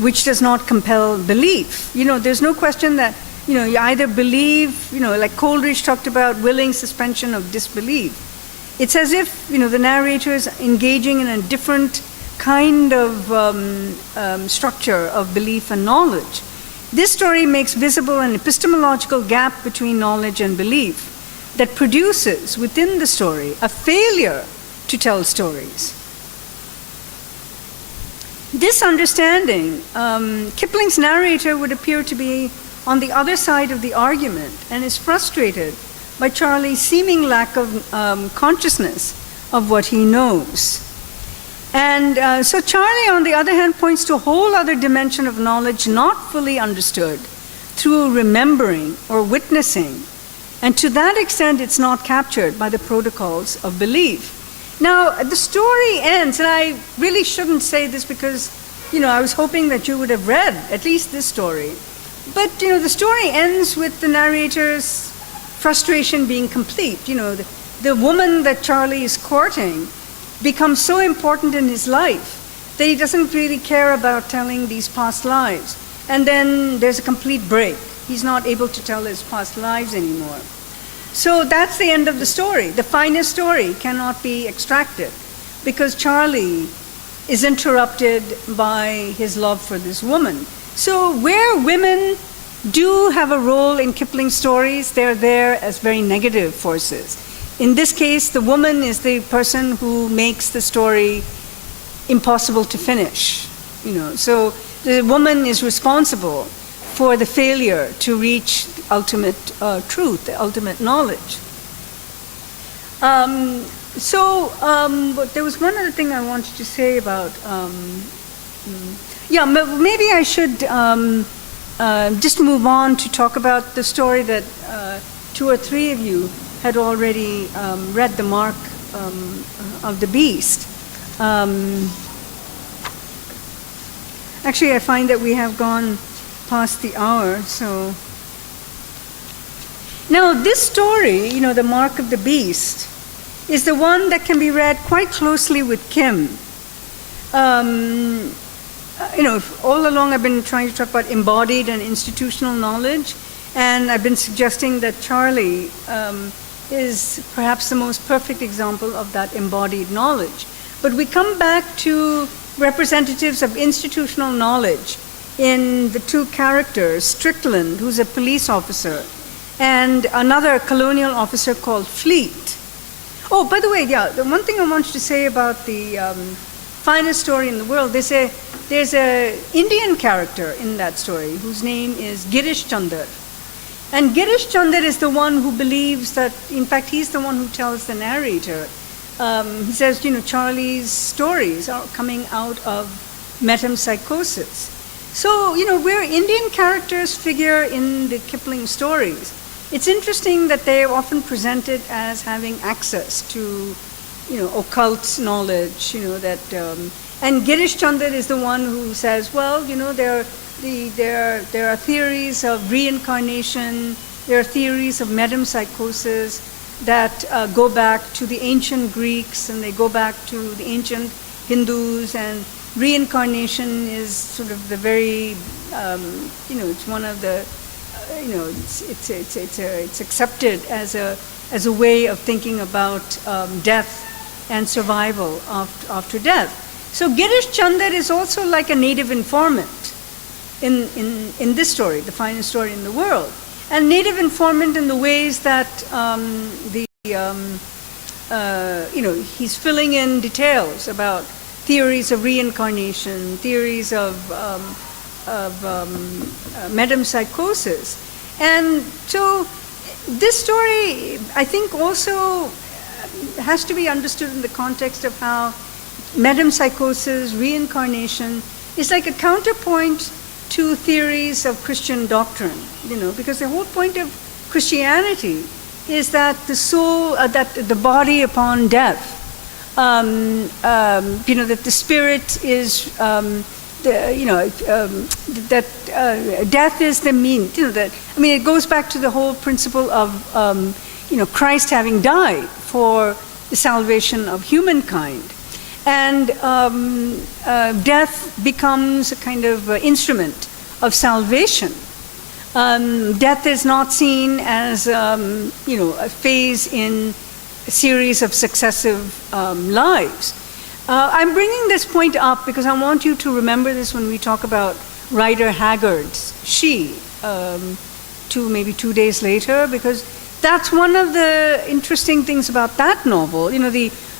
which does not compel belief. There's no question that, you either believe, like Coleridge talked about willing suspension of disbelief. It's as if, the narrator is engaging in a different kind of structure of belief and knowledge. This story makes visible an epistemological gap between knowledge and belief that produces within the story a failure to tell stories. This understanding, Kipling's narrator would appear to be on the other side of the argument and is frustrated by Charlie's seeming lack of consciousness of what he knows. And so Charlie, on the other hand, points to a whole other dimension of knowledge not fully understood through remembering or witnessing. And to that extent, it's not captured by the protocols of belief. Now, the story ends, and I really shouldn't say this because, I was hoping that you would have read at least this story. But, the story ends with the narrator's frustration being complete. The woman that Charlie is courting becomes so important in his life that he doesn't really care about telling these past lives. And then there's a complete break. He's not able to tell his past lives anymore. So that's the end of the story. The finest story cannot be extracted because Charlie is interrupted by his love for this woman. So where women do have a role in Kipling's stories, they're there as very negative forces. In this case, the woman is the person who makes the story impossible to finish. So the woman is responsible for the failure to reach the ultimate truth, the ultimate knowledge. But there was one other thing I wanted to say about. Maybe I should just move on to talk about the story that 2 or 3 of you had already read, The Mark of the Beast. Actually, I find that we have gone past the hour, so. Now, this story, The Mark of the Beast, is the one that can be read quite closely with Kim. All along I've been trying to talk about embodied and institutional knowledge, and I've been suggesting that Charlie is perhaps the most perfect example of that embodied knowledge. But we come back to representatives of institutional knowledge in the 2 characters, Strickland, who's a police officer, and another colonial officer called Fleet. Oh, by the way, the one thing I wanted to say about the finest story in the world, there's a Indian character in that story whose name is Girish Chandar. And Girish Chandar is the one who believes that, in fact, he's the one who tells the narrator. He says, Charlie's stories are coming out of metempsychosis. So, where Indian characters figure in the Kipling stories, it's interesting that they are often presented as having access to, occult knowledge, and Girish Chandar is the one who says, well, there are theories of reincarnation, there are theories of metempsychosis that go back to the ancient Greeks, and they go back to the ancient Hindus, and reincarnation is sort of the very, it's one of the, it's accepted as a way of thinking about death and survival after death. So Girish Chandar is also like a native informant in this story, the finest story in the world, and native informant in the ways that he's filling in details about theories of reincarnation, theories of metempsychosis. And so this story, I think, also has to be understood in the context of how metempsychosis, reincarnation, is like a counterpoint to theories of Christian doctrine, because the whole point of Christianity is that the soul, that the body upon death that the spirit is, that death is the mean. It goes back to the whole principle of, Christ having died for the salvation of humankind. And death becomes a kind of instrument of salvation. Death is not seen as, a phase in a series of successive lives. I'm bringing this point up because I want you to remember this when we talk about Rider Haggard's She, maybe 2 days later, because that's one of the interesting things about that novel.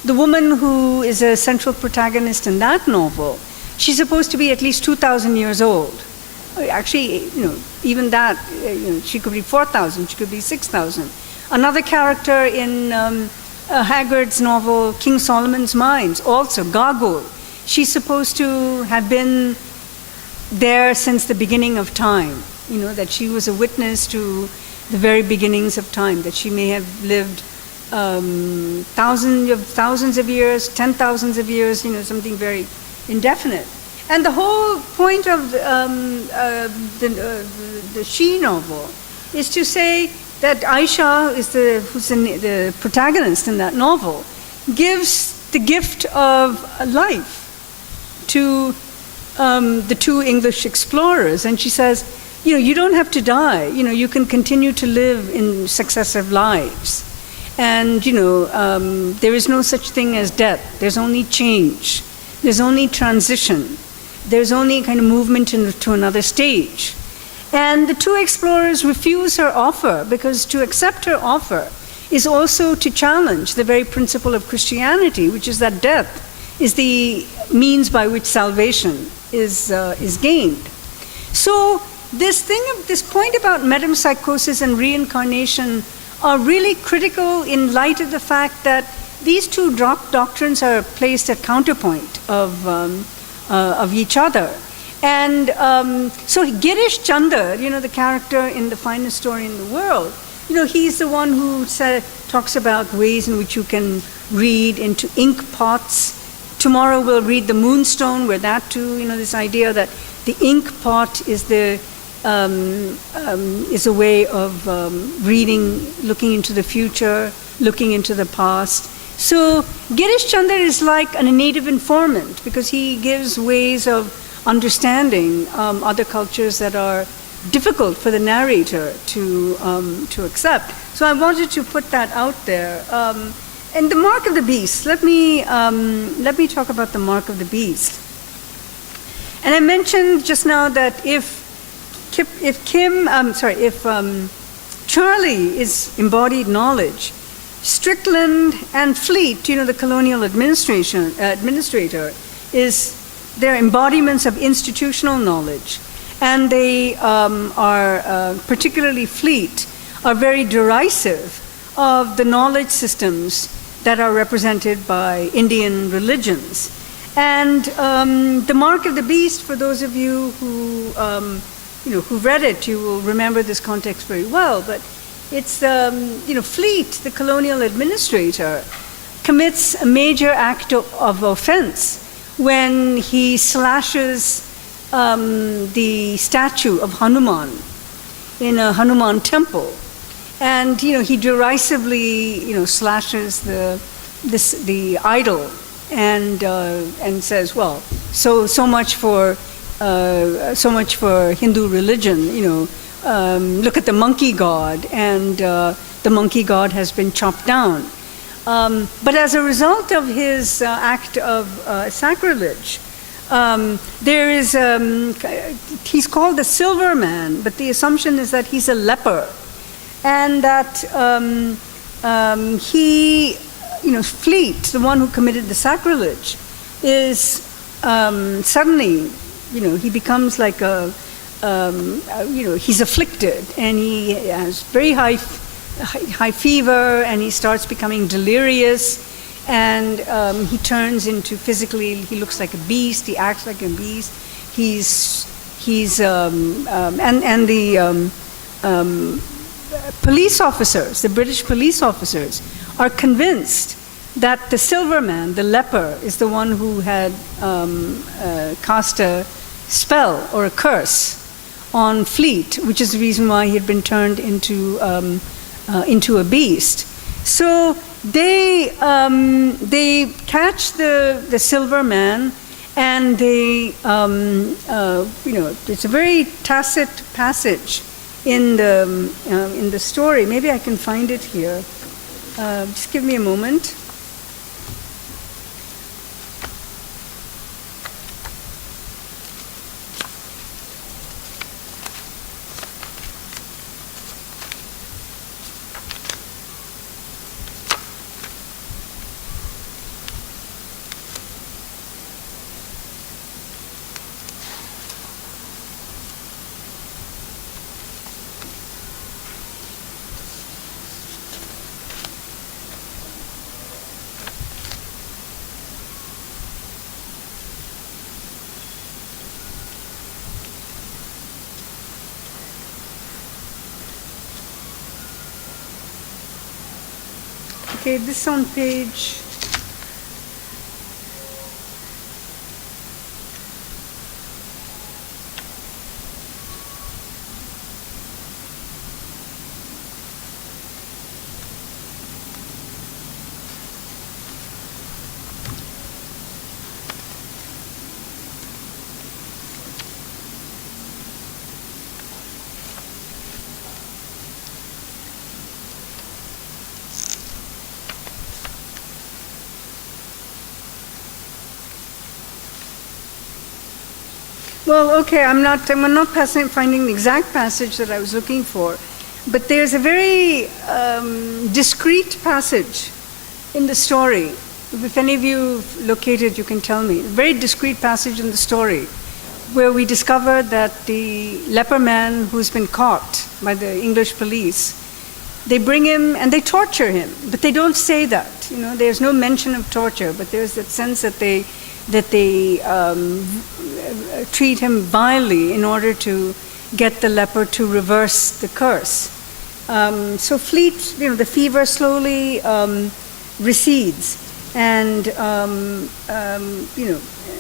The woman who is a central protagonist in that novel, she's supposed to be at least 2,000 years old. Actually, even that, she could be 4,000, she could be 6,000. Another character in Haggard's novel, King Solomon's Mines, also Gargoyle. She's supposed to have been there since the beginning of time, that she was a witness to the very beginnings of time, that she may have lived thousands of years, 10,000s of years, something very indefinite. And the whole point of the She novel is to say that Aisha, who's the protagonist in that novel, gives the gift of life to the two English explorers. And she says, you don't have to die. You can continue to live in successive lives. And, there is no such thing as death. There's only change. There's only transition. There's only kind of movement to another stage. And the two explorers refuse her offer, because to accept her offer is also to challenge the very principle of Christianity, which is that death is the means by which salvation is gained. So this point about metempsychosis and reincarnation are really critical in light of the fact that these two doctrines are placed at counterpoint of each other. And so Girish Chandar, the character in The Finest Story in the World, he's the one who talks about ways in which you can read into ink pots. Tomorrow we'll read The Moonstone, where that too, this idea that the ink pot is a way of reading, looking into the future, looking into the past. So Girish Chandar is like a native informant, because he gives ways of understanding other cultures that are difficult for the narrator to accept. So I wanted to put that out there. And the Mark of the Beast. Let me talk about the Mark of the Beast. And I mentioned just now that if Charlie is embodied knowledge, Strickland and Fleet, the colonial administrator, they're embodiments of institutional knowledge. And they are, particularly Fleet, are very derisive of the knowledge systems that are represented by Indian religions. And the Mark of the Beast, for those of you who who read it, you will remember this context very well. But it's Fleet, the colonial administrator, commits a major act of offense when he slashes the statue of Hanuman in a Hanuman temple. And he derisively slashes the idol and says, well, so much for Hindu religion. Look at the monkey god, and the monkey god has been chopped down. But as a result of his act of sacrilege, there is he's called the Silver Man, but the assumption is that he's a leper. And that Fleet, the one who committed the sacrilege, is suddenly, he becomes like he's afflicted, and he has very high fever, and he starts becoming delirious, and he turns into physically, he looks like a beast, he acts like a beast. Police officers, the British police officers, are convinced that the silver man, the leper, is the one who had cast a spell or a curse on Fleet, which is the reason why he had been turned into a beast. So they catch the silver man, and they it's a very tacit passage in the story. Maybe I can find it here. Just give me a moment. Okay, this on page Well, okay, I'm not finding the exact passage that I was looking for, but there's a very discrete passage in the story. If any of you located, you can tell me. A very discrete passage in the story where we discover that the leper man who's been caught by the English police, they bring him and they torture him, but they don't say that. There's no mention of torture, but there's that sense that they treat him vilely in order to get the leper to reverse the curse. So Fleet, the fever slowly recedes, and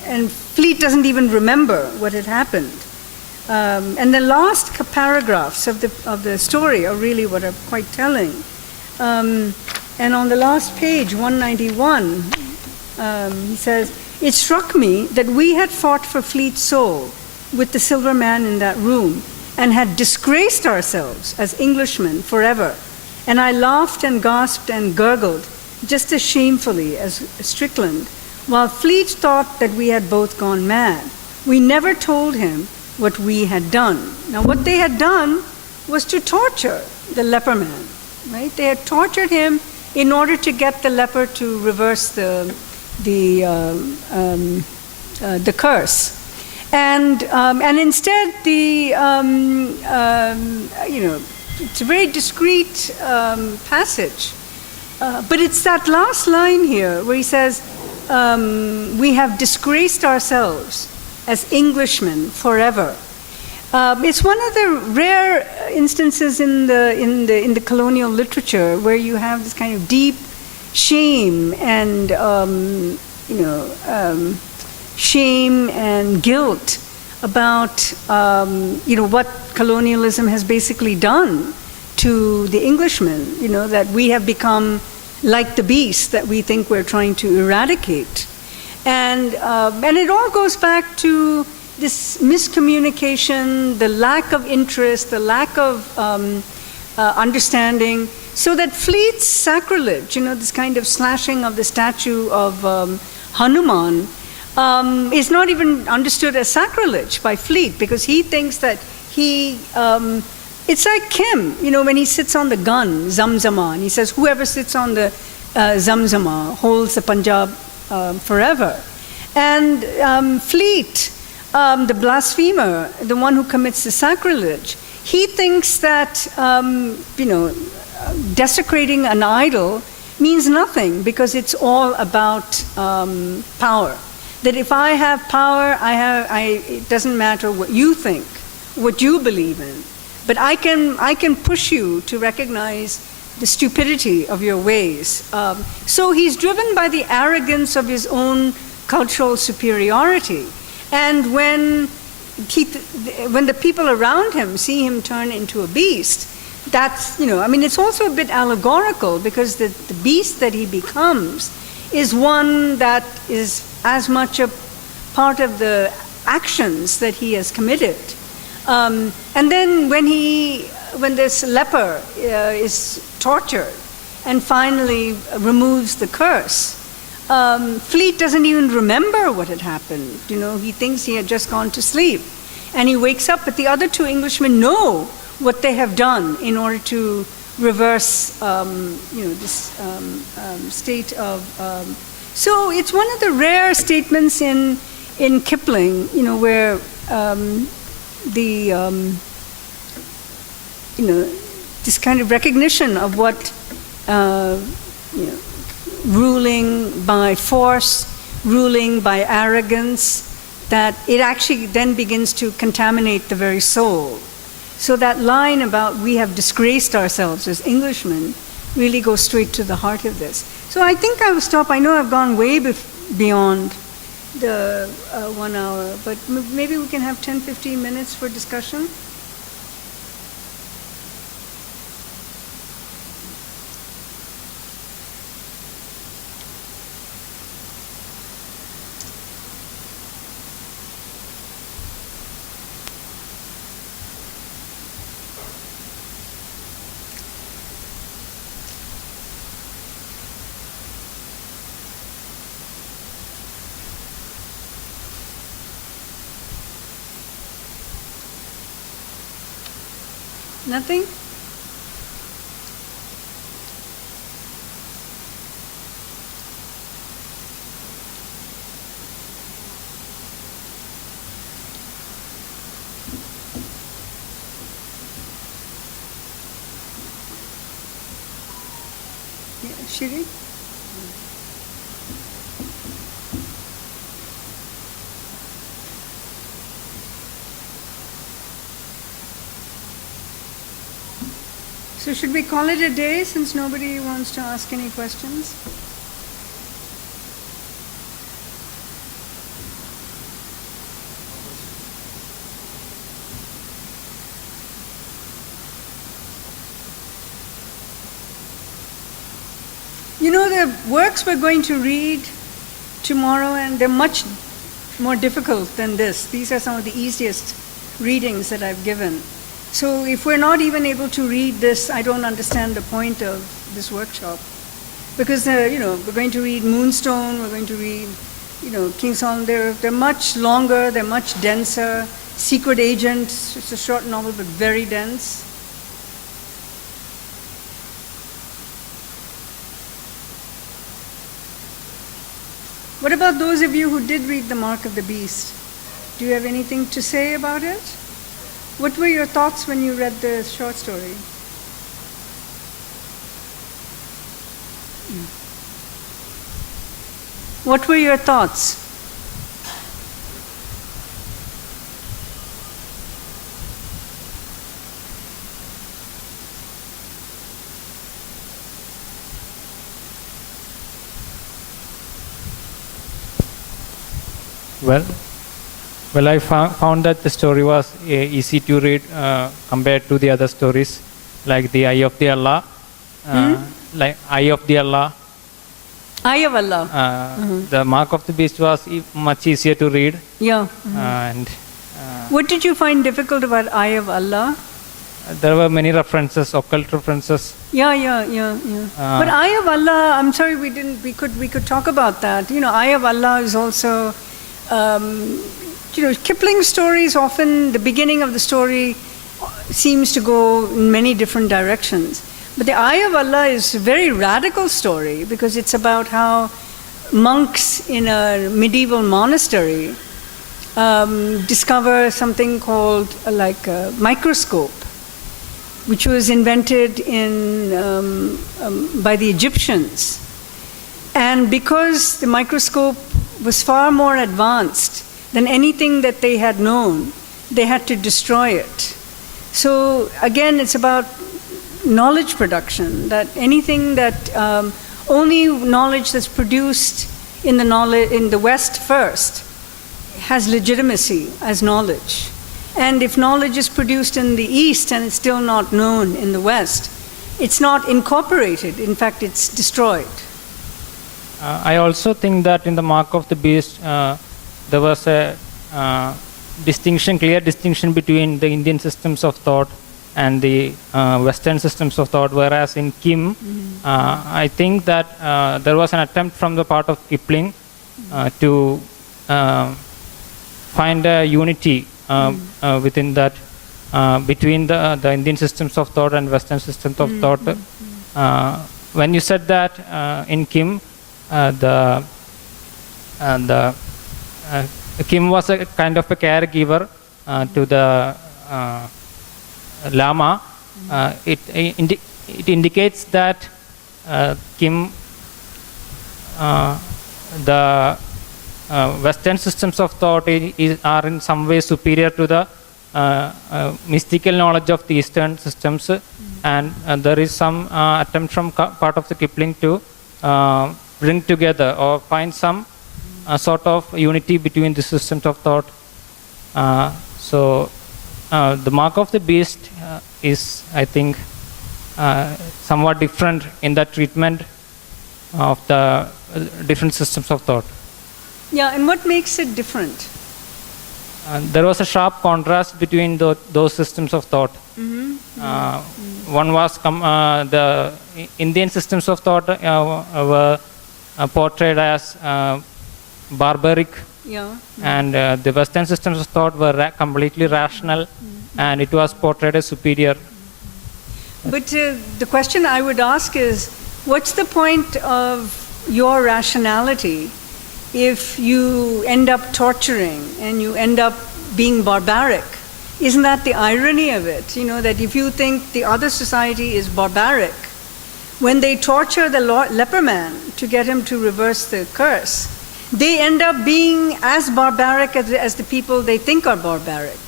and Fleet doesn't even remember what had happened. And the last paragraphs of the story are really what are quite telling. And on the last page, 191, he says, "It struck me that we had fought for Fleet's soul with the silver man in that room and had disgraced ourselves as Englishmen forever. And I laughed and gasped and gurgled just as shamefully as Strickland, while Fleet thought that we had both gone mad. We never told him what we had done." Now, what they had done was to torture the leper man, right? They had tortured him in order to get the leper to reverse the curse, and instead it's a very discreet passage, but it's that last line here where he says, "We have disgraced ourselves as Englishmen forever." It's one of the rare instances in the colonial literature where you have this kind of deep shame and shame and guilt about what colonialism has basically done to the Englishmen. That we have become like the beast that we think we're trying to eradicate, and it all goes back to this miscommunication, the lack of interest, the lack of understanding. So that Fleet's sacrilege, this kind of slashing of the statue of Hanuman, is not even understood as sacrilege by Fleet, because he thinks that it's like him, when he sits on the gun, Zamzama, and he says, whoever sits on the Zamzama holds the Punjab forever. And Fleet, the blasphemer, the one who commits the sacrilege, he thinks that, desecrating an idol means nothing, because it's all about power. That if I have power, it doesn't matter what you think, what you believe in, but I can push you to recognize the stupidity of your ways. So he's driven by the arrogance of his own cultural superiority. And when the people around him see him turn into a beast, that's, it's also a bit allegorical, because the beast that he becomes is one that is as much a part of the actions that he has committed. And then when this leper is tortured and finally removes the curse, Fleet doesn't even remember what had happened. He thinks he had just gone to sleep. And he wakes up, but the other two Englishmen know what they have done in order to reverse, this state of... So it's one of the rare statements in Kipling, where this kind of recognition of what, ruling by force, ruling by arrogance, that it actually then begins to contaminate the very soul. So that line about we have disgraced ourselves as Englishmen really goes straight to the heart of this. So I think I will stop. I know I've gone way beyond the 1 hour, but maybe we can have 10, 15 minutes for discussion. Nothing? Yeah, Shiri? So should we call it a day, since nobody wants to ask any questions? The works we're going to read tomorrow, and they're much more difficult than this. These are some of the easiest readings that I've given. So if we're not even able to read this, I don't understand the point of this workshop. Because, we're going to read Moonstone, we're going to read, King's Solomon. They're much longer, they're much denser. Secret Agent, it's a short novel, but very dense. What about those of you who did read The Mark of the Beast? Do you have anything to say about it? What were your thoughts when you read the short story? What were your thoughts? Well, I found that the story was easy to read compared to the other stories, like the Eye of the Allah, like Eye of the Allah. Eye of Allah. The Mark of the Beast was much easier to read. Yeah. And what did you find difficult about Eye of Allah? There were many references, occult references. Yeah. But Eye of Allah, I'm sorry we could talk about that. Eye of Allah is also, Kipling's stories often, the beginning of the story seems to go in many different directions. But the Eye of Allah is a very radical story because it's about how monks in a medieval monastery discover something called a microscope, which was invented by the Egyptians. And because the microscope was far more advanced than anything that they had known, they had to destroy it. So again, it's about knowledge production, that anything that only knowledge that's produced in the West first has legitimacy as knowledge. And if knowledge is produced in the East and it's still not known in the West, it's not incorporated. In fact, it's destroyed. I also think that in the Mark of the Beast, there was a clear distinction between the Indian systems of thought and the Western systems of thought, whereas in Kim, I think that there was an attempt from the part of Kipling to find a unity within that, between the Indian systems of thought and Western systems of thought. When you said that in Kim, Kim was a kind of a caregiver to the Lama. It indicates that Kim, the Western systems of thought are in some way superior to the mystical knowledge of the Eastern systems, and there is some attempt from part of the Kipling to bring together or find some sort of unity between the systems of thought. So the Mark of the Beast is, I think, somewhat different in the treatment of the different systems of thought. Yeah, and what makes it different? There was a sharp contrast between those systems of thought. One was the Indian systems of thought were portrayed as barbaric, and the Western systems of thought were completely rational, and it was portrayed as superior. But the question I would ask is, what's the point of your rationality if you end up torturing and you end up being barbaric? Isn't that the irony of it? You know, that if you think the other society is barbaric, when they torture the leper man to get him to reverse the curse, they end up being as barbaric as the people they think are barbaric.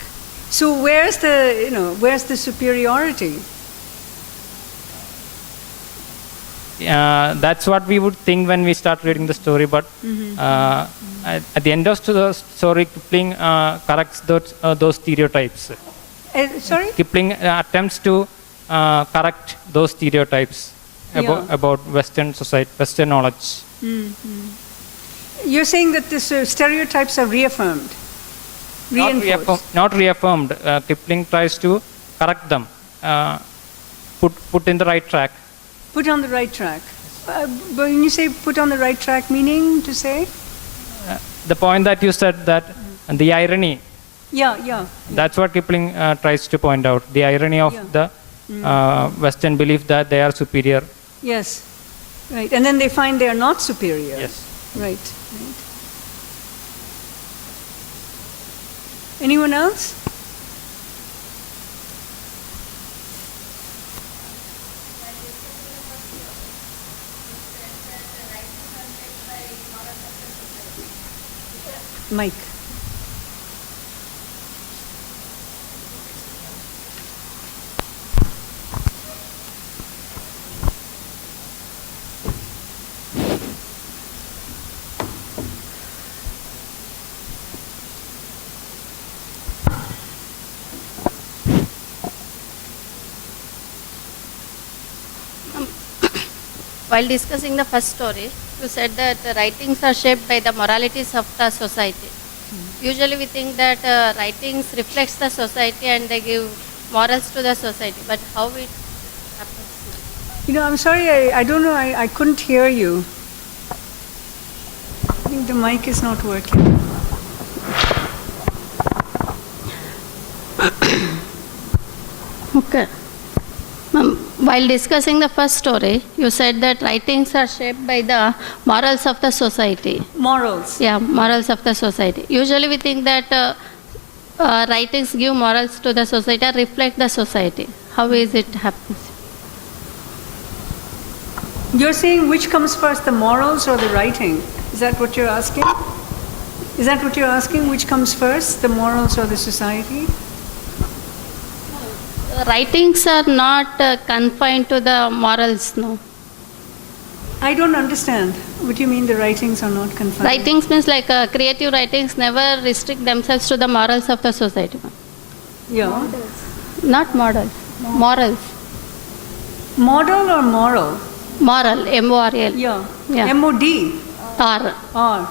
So where's the superiority? That's what we would think when we start reading the story, but at the end of the story, Kipling corrects those stereotypes. Sorry? Kipling attempts to correct those stereotypes about Western society, Western knowledge. You're saying that these stereotypes are reaffirmed, reinforced? Not reaffirmed. Kipling tries to correct them, put in the right track. Put on the right track. But when you say put on the right track, meaning to say? The point that you said, that the irony. Yeah. That's what Kipling tries to point out. The irony of the Western belief that they are superior. Yes, right. And then they find they are not superior. Yes. Right. Anyone else? Mike. While discussing the first story, you said that the writings are shaped by the moralities of the society. Usually we think that writings reflects the society and they give morals to the society, but how it happens? You know, I'm sorry, I don't know, I couldn't hear you. I think the mic is not working. Okay. While discussing the first story, you said that writings are shaped by the morals of the society. Morals. Yeah, morals of the society. Usually we think that writings give morals to the society or reflect the society. How is it happens? You're saying which comes first, the morals or the writing? Is that what you're asking? Is that what you're asking? Which comes first, the morals or the society? writings are not confined to the morals, no. I don't understand. What do you mean the writings are not confined? Writings means like creative writings never restrict themselves to the morals of the society. Yeah. Not models, morals. Model or moral? Moral, M-O-R-L. Yeah. Yeah. M-O-D. R. Or.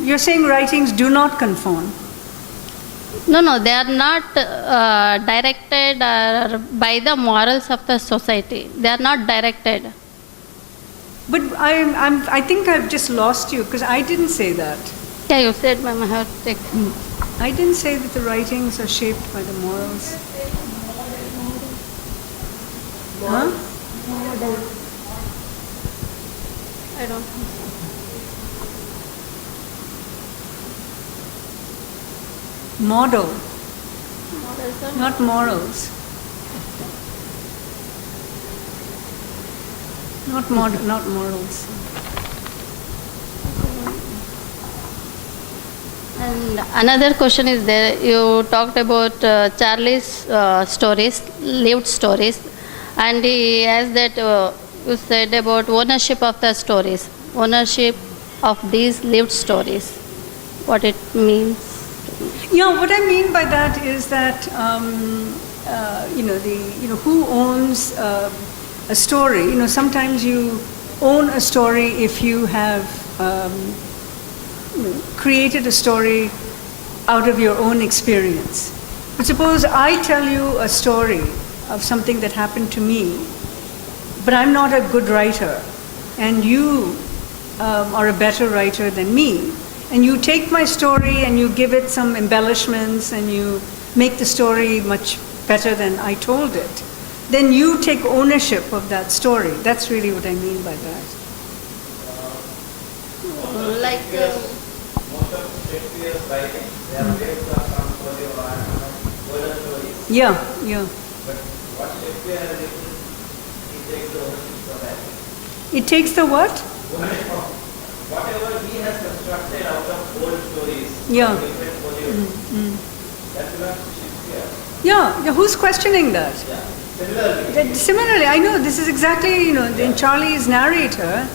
You're saying writings do not conform. No, they are not directed by the morals of the society. They are not directed. But I think I've just lost you because I didn't say that. Yeah, you said, ma'am, I have to take. I didn't say that the writings are shaped by the morals. Huh? I don't think so. Model, Morals are not morals. Not morals. And another question is there. You talked about Charlie's stories, lived stories, and he has that you said about ownership of the stories, ownership of these lived stories. What it means? Yeah, what I mean by that is that who owns a story. Sometimes you own a story if you have created a story out of your own experience. But suppose I tell you a story of something that happened to me, but I'm not a good writer, and you are a better writer than me, and you take my story and you give it some embellishments and you make the story much better than I told it, then you take ownership of that story. That's really what I mean by that. Like most of Shakespeare's writings, they are based on some story or older stories. Yeah. But what Shakespeare has written, he takes the ownership for that. It takes the what? Ownership of whatever he has constructed out of old stories, Yeah. different folios. That belongs to Shakespeare. Yeah, who's questioning that? Yeah. Similarly, Similarly, I know this is exactly, in Charlie's narrator,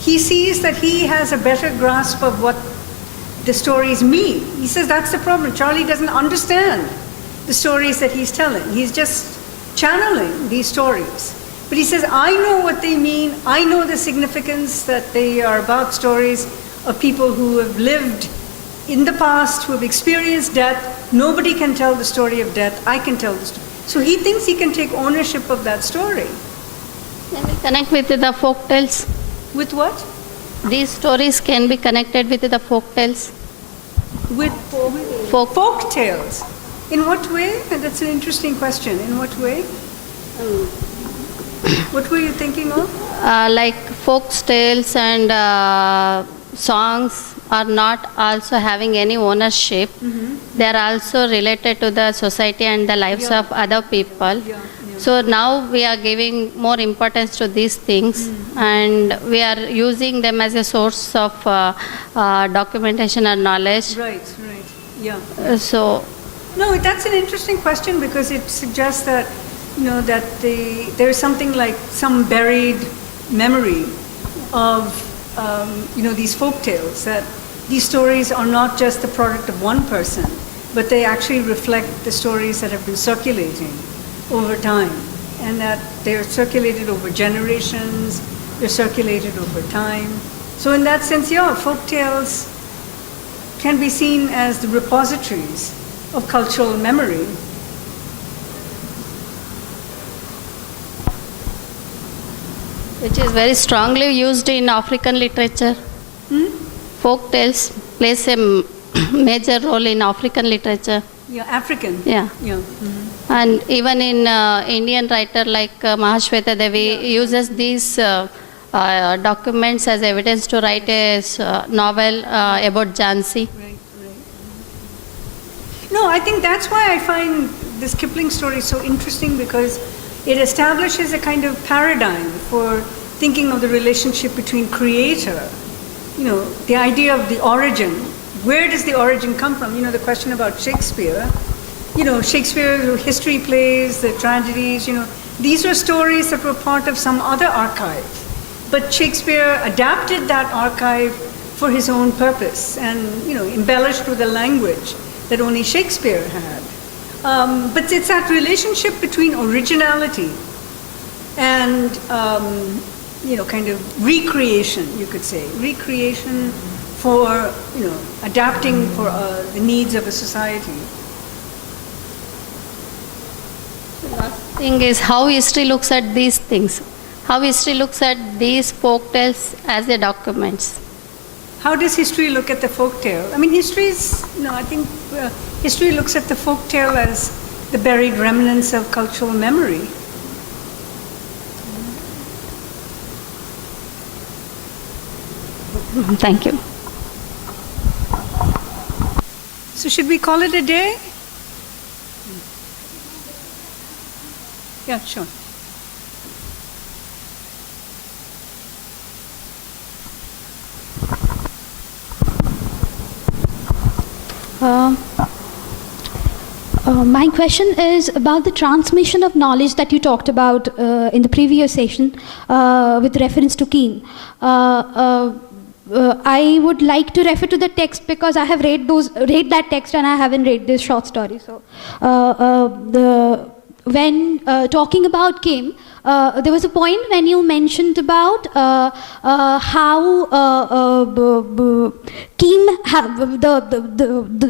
he sees that he has a better grasp of what the stories mean. He says that's the problem. Charlie doesn't understand the stories that he's telling. He's just channeling these stories. But he says, I know what they mean. I know the significance that they are about, stories of people who have lived in the past, who have experienced death. Nobody can tell the story of death. I can tell the story. So he thinks he can take ownership of that story. can we connect with the folk tales? With what? These stories can be connected with the folk tales. With folk tales. In what way? That's an interesting question. In what way? What were you thinking of? Like folk tales and songs are not also having any ownership. They are also related to the society and the lives of other people. So now we are giving more importance to these things, and we are using them as a source of documentation and knowledge. Right. Yeah. So No, that's an interesting question because it suggests that, that there's something like some buried memory of, these folk tales, that these stories are not just the product of one person, but they actually reflect the stories that have been circulating over time, and that they're circulated over generations, they're circulated over time. So in that sense, folk tales can be seen as the repositories of cultural memory. which is very strongly used in African literature. Folk tales plays a major role in African literature. Yeah, African. Yeah. And even in Indian writer like Mahashweta Devi uses these documents as evidence to write a novel about Jhansi. Right. No, I think that's why I find this Kipling story so interesting, because it establishes a kind of paradigm for thinking of the relationship between creator, the idea of the origin. Where does the origin come from? The question about Shakespeare Shakespeare's history plays, the tragedies, these were stories that were part of some other archive. But Shakespeare adapted that archive for his own purpose and, embellished with a language that only Shakespeare had. But it's that relationship between originality and, kind of recreation, you could say. Recreation for, adapting for the needs of a society. The last thing is how history looks at these things. How history looks at these folk tales as their documents. How does history look at the folk tale? I mean, history looks at the folk tale as the buried remnants of cultural memory. Thank you. So should we call it a day? Yeah, sure. My question is about the transmission of knowledge that you talked about in the previous session with reference to Keane. I would like to refer to the text because I have read that text and I haven't read this short story. So, when talking about Kim, there was a point when you mentioned about how Kim,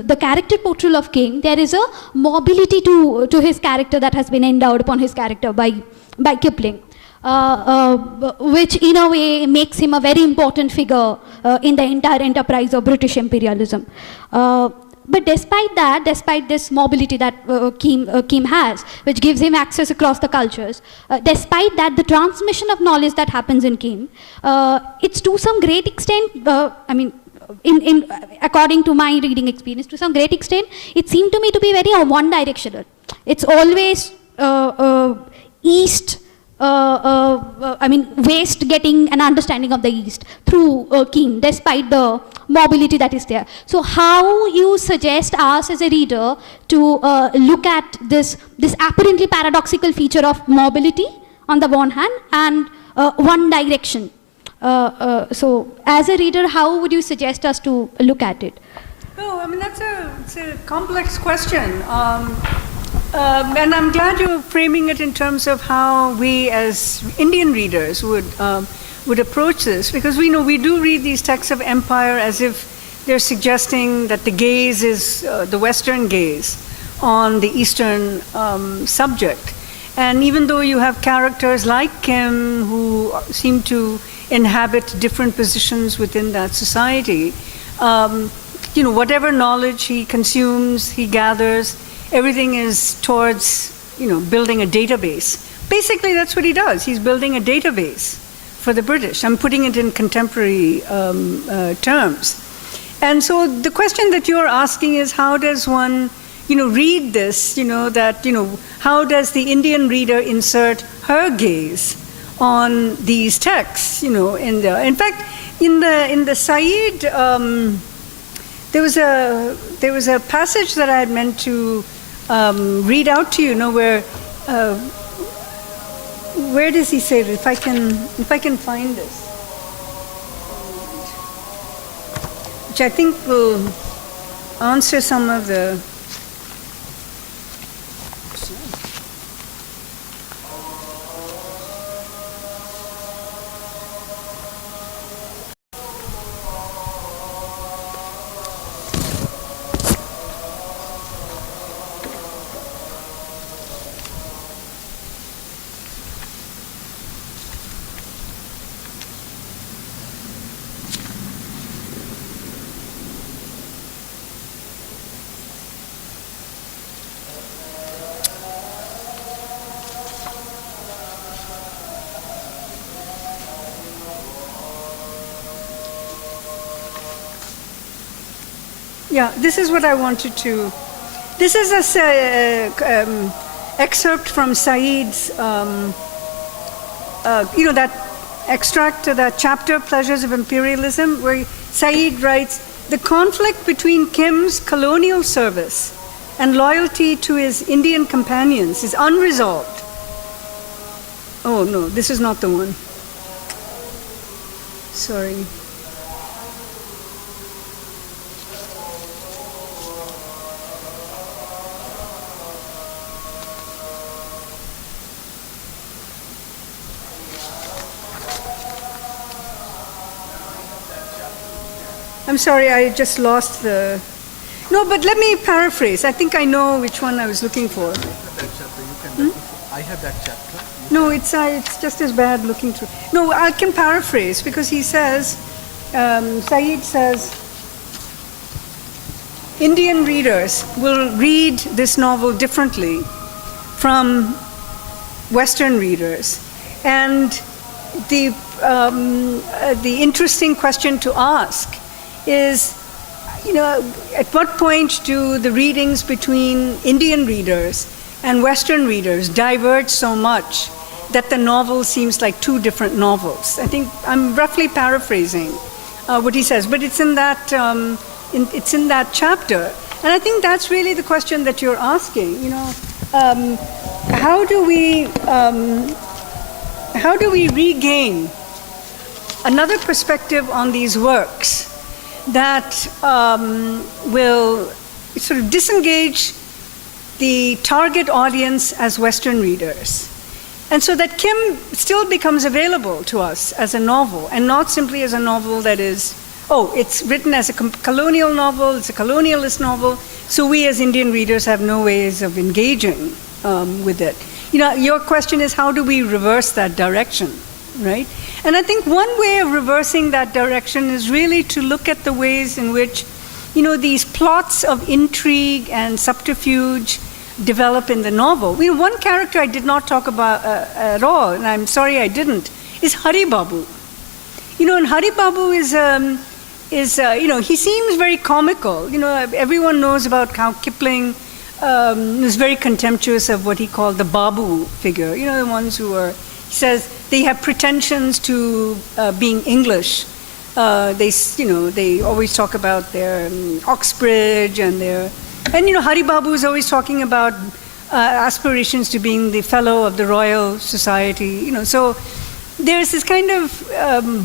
the character portrayal of King, there is a mobility to his character that has been endowed upon his character by Kipling. Which in a way makes him a very important figure in the entire enterprise of British imperialism. But despite this mobility that Kim has, which gives him access across the cultures, despite that, the transmission of knowledge that happens in Kim, it's to some great extent, according to my reading experience, to some great extent, it seemed to me to be very one-directional. It's always East. West getting an understanding of the East through Keane, despite the mobility that is there. So how you suggest us as a reader to look at this apparently paradoxical feature of mobility on the one hand and one direction. So as a reader, how would you suggest us to look at it? Oh, it's a complex question. And I'm glad you're framing it in terms of how we as Indian readers would approach this, because we do read these texts of empire as if they're suggesting that the gaze is the Western gaze on the Eastern subject. And even though you have characters like Kim who seem to inhabit different positions within that society, whatever knowledge he consumes, he gathers, everything is towards, building a database. Basically, that's what he does. He's building a database for the British. I'm putting it in contemporary terms. And so the question that you're asking is, how does one, read this, how does the Indian reader insert her gaze on these texts, in fact, in the Said, there was a passage that I had meant to read out to you, where does he say that? If I can find this, which I think will answer some of the. Yeah, this is what I wanted to. This is a excerpt from Said's, that extract, that chapter, Pleasures of Imperialism, where Said writes, the conflict between Kim's colonial service and loyalty to his Indian companions is unresolved. Oh no, this is not the one. Sorry. I'm sorry, I just lost the... No, but let me paraphrase. I think I know which one I was looking for. That chapter, you can I have that chapter. No, it's just as bad looking through. No, I can paraphrase because he says, Saeed says, Indian readers will read this novel differently from Western readers. And the interesting question to ask is, at what point do the readings between Indian readers and Western readers diverge so much that the novel seems like two different novels? I think I'm roughly paraphrasing what he says, but it's in that it's in that chapter, and I think that's really the question that you're asking. How do we regain another perspective on these works that will sort of disengage the target audience as Western readers, and so that Kim still becomes available to us as a novel, and not simply as a novel that is, it's written as a colonial novel, it's a colonialist novel, so we as Indian readers have no ways of engaging with it. Your question is, how do we reverse that direction, right? And I think one way of reversing that direction is really to look at the ways in which, these plots of intrigue and subterfuge develop in the novel. One character I did not talk about at all, and I'm sorry I didn't, is Hari Babu. And Hari Babu is he seems very comical. Everyone knows about how Kipling was very contemptuous of what he called the Babu figure. The ones who are, he says, they have pretensions to being English. They always talk about their Oxbridge and their... And Hari Babu is always talking about aspirations to being the fellow of the Royal Society. So there's this kind of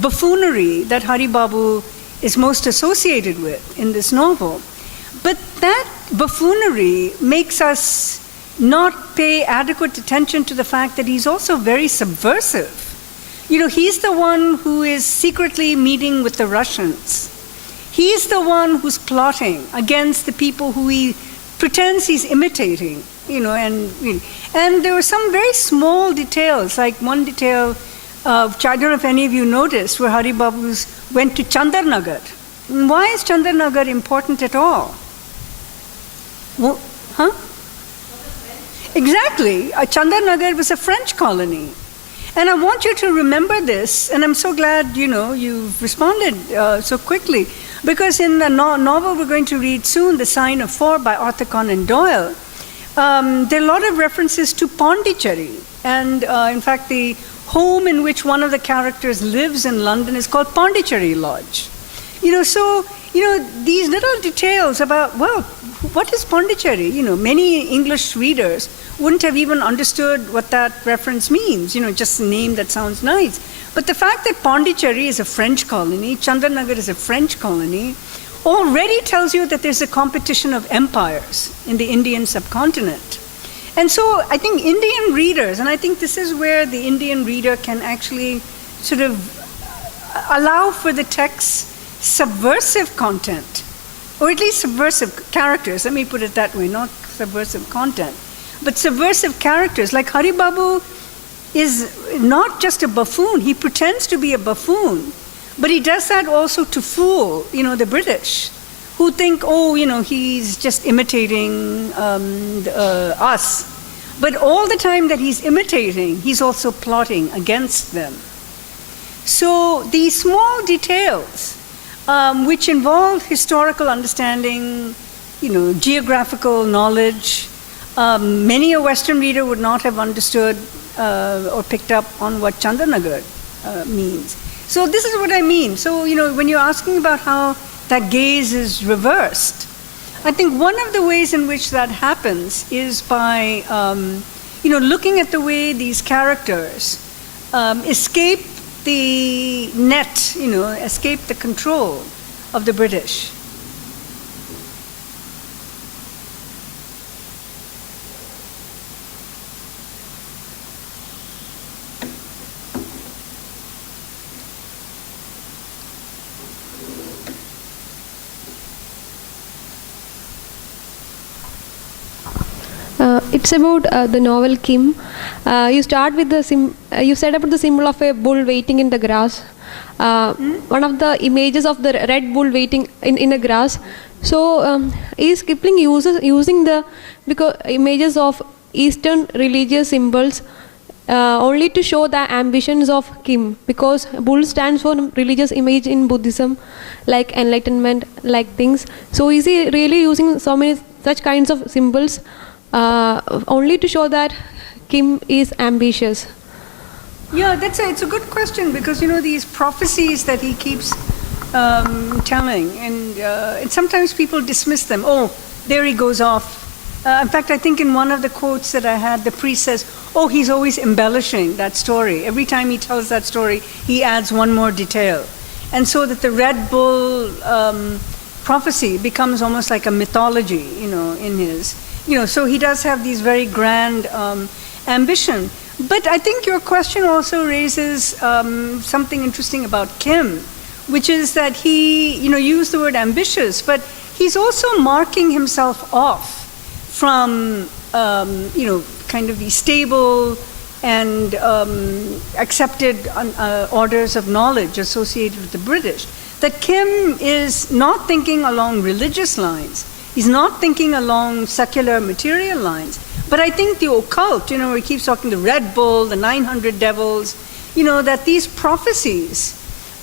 buffoonery that Hari Babu is most associated with in this novel. But that buffoonery makes us not pay adequate attention to the fact that he's also very subversive. He's the one who is secretly meeting with the Russians. He's the one who's plotting against the people who he pretends he's imitating, and there were some very small details, like one detail, which I don't know if any of you noticed, where Hari Babu went to Chandarnagar. And why is Chandarnagar important at all? Well, Exactly. Chandarnagar was a French colony. And I want you to remember this, and I'm so glad, you've responded so quickly, because in the novel we're going to read soon, The Sign of Four by Arthur Conan Doyle, there are a lot of references to Pondicherry. And in fact, the home in which one of the characters lives in London is called Pondicherry Lodge. These little details about, what is Pondicherry? Many English readers wouldn't have even understood what that reference means, just a name that sounds nice. But the fact that Pondicherry is a French colony, Chandarnagar is a French colony, already tells you that there's a competition of empires in the Indian subcontinent. And so I think Indian readers, and I think this is where the Indian reader can actually sort of allow for the text's subversive content, or at least subversive characters, let me put it that way, not subversive content, but subversive characters. Like Hari Babu is not just a buffoon, he pretends to be a buffoon, but he does that also to fool, the British, who think, he's just imitating us. But all the time that he's imitating, he's also plotting against them. So these small details, which involve historical understanding, geographical knowledge, many a Western reader would not have understood or picked up on what Chandarnagar means. So this is what I mean. So, when you're asking about how that gaze is reversed, I think one of the ways in which that happens is by, looking at the way these characters escape the net, escape the control of the British. It's about the novel Kim. You start with you said about the symbol of a bull waiting in the grass. One of the images of the red bull waiting in the grass. So is Kipling using the images of Eastern religious symbols only to show the ambitions of Kim, because bull stands for religious image in Buddhism, like enlightenment, like things. So is he really using so many such kinds of symbols only to show that Kim is ambitious? Yeah, it's a good question, because these prophecies that he keeps telling, and sometimes people dismiss them. Oh, there he goes off. In fact, I think in one of the quotes that I had, the priest says, oh, he's always embellishing that story. Every time he tells that story, he adds one more detail. And so that the Red Bull prophecy becomes almost like a mythology, in his, so he does have these very grand ambition. But I think your question also raises something interesting about Kim, which is that he, used the word ambitious, but he's also marking himself off from, kind of the stable and accepted orders of knowledge associated with the British. That Kim is not thinking along religious lines. He's not thinking along secular material lines. But I think the occult, where he keeps talking the Red Bull, the 900 devils, that these prophecies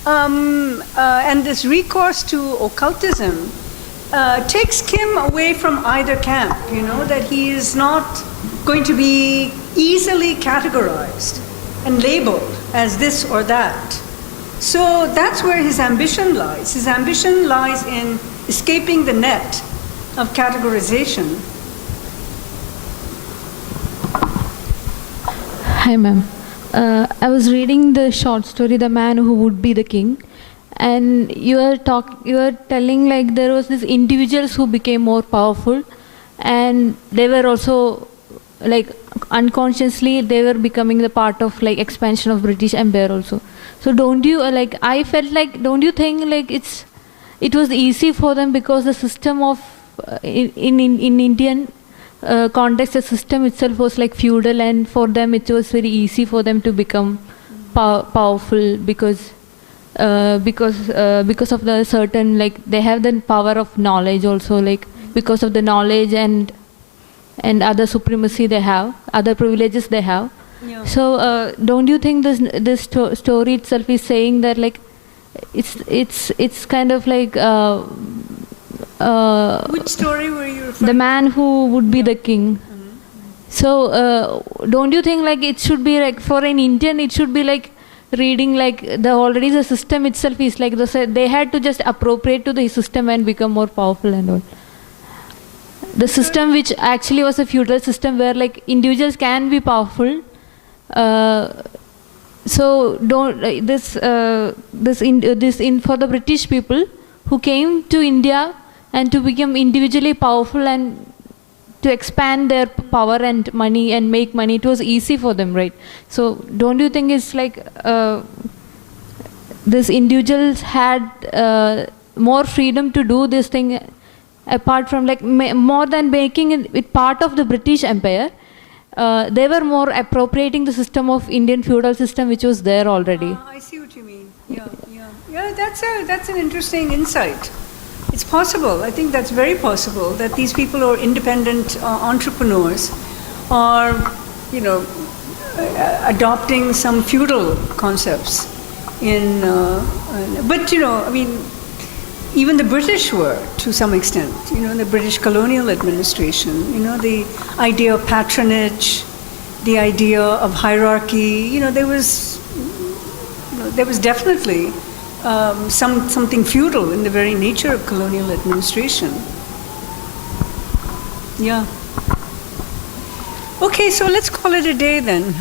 and this recourse to occultism takes Kim away from either camp, that he is not going to be easily categorized and labeled as this or that. So that's where his ambition lies. His ambition lies in escaping the net of categorization. Hi, ma'am. I was reading the short story, The Man Who Would Be the King, and you were telling like there was these individuals who became more powerful, and they were also like unconsciously they were becoming the part of like expansion of British Empire also. So don't you I felt like, don't you think like it was easy for them because the system of in Indian context, the system itself was like feudal, and for them it was very easy for them to become powerful because of the certain, like they have the power of knowledge also, like because of the knowledge and other supremacy they have, other privileges they have. Yeah. So don't you think this story itself is saying that like it's kind of like which story were you referring The Man Who Would Be the King? Mm-hmm. So don't you think like it should be like for an Indian it should be like reading like already the system itself is like they had to just appropriate to the system and become more powerful and all. The system which actually was a feudal system where like individuals can be powerful. So don't for the British people who came to India and to become individually powerful and to expand their power and money and make money, it was easy for them, right? So don't you think it's like these individuals had more freedom to do this thing apart from like more than making it part of the British Empire? They were more appropriating the system of Indian feudal system which was there already. I see what you mean. Yeah. That's an interesting insight. It's possible. I think that's very possible that these people are independent entrepreneurs are, adopting some feudal concepts but even the British were to some extent, the British colonial administration, the idea of patronage, the idea of hierarchy, there was definitely something feudal in the very nature of colonial administration. Yeah. Okay, so let's call it a day then.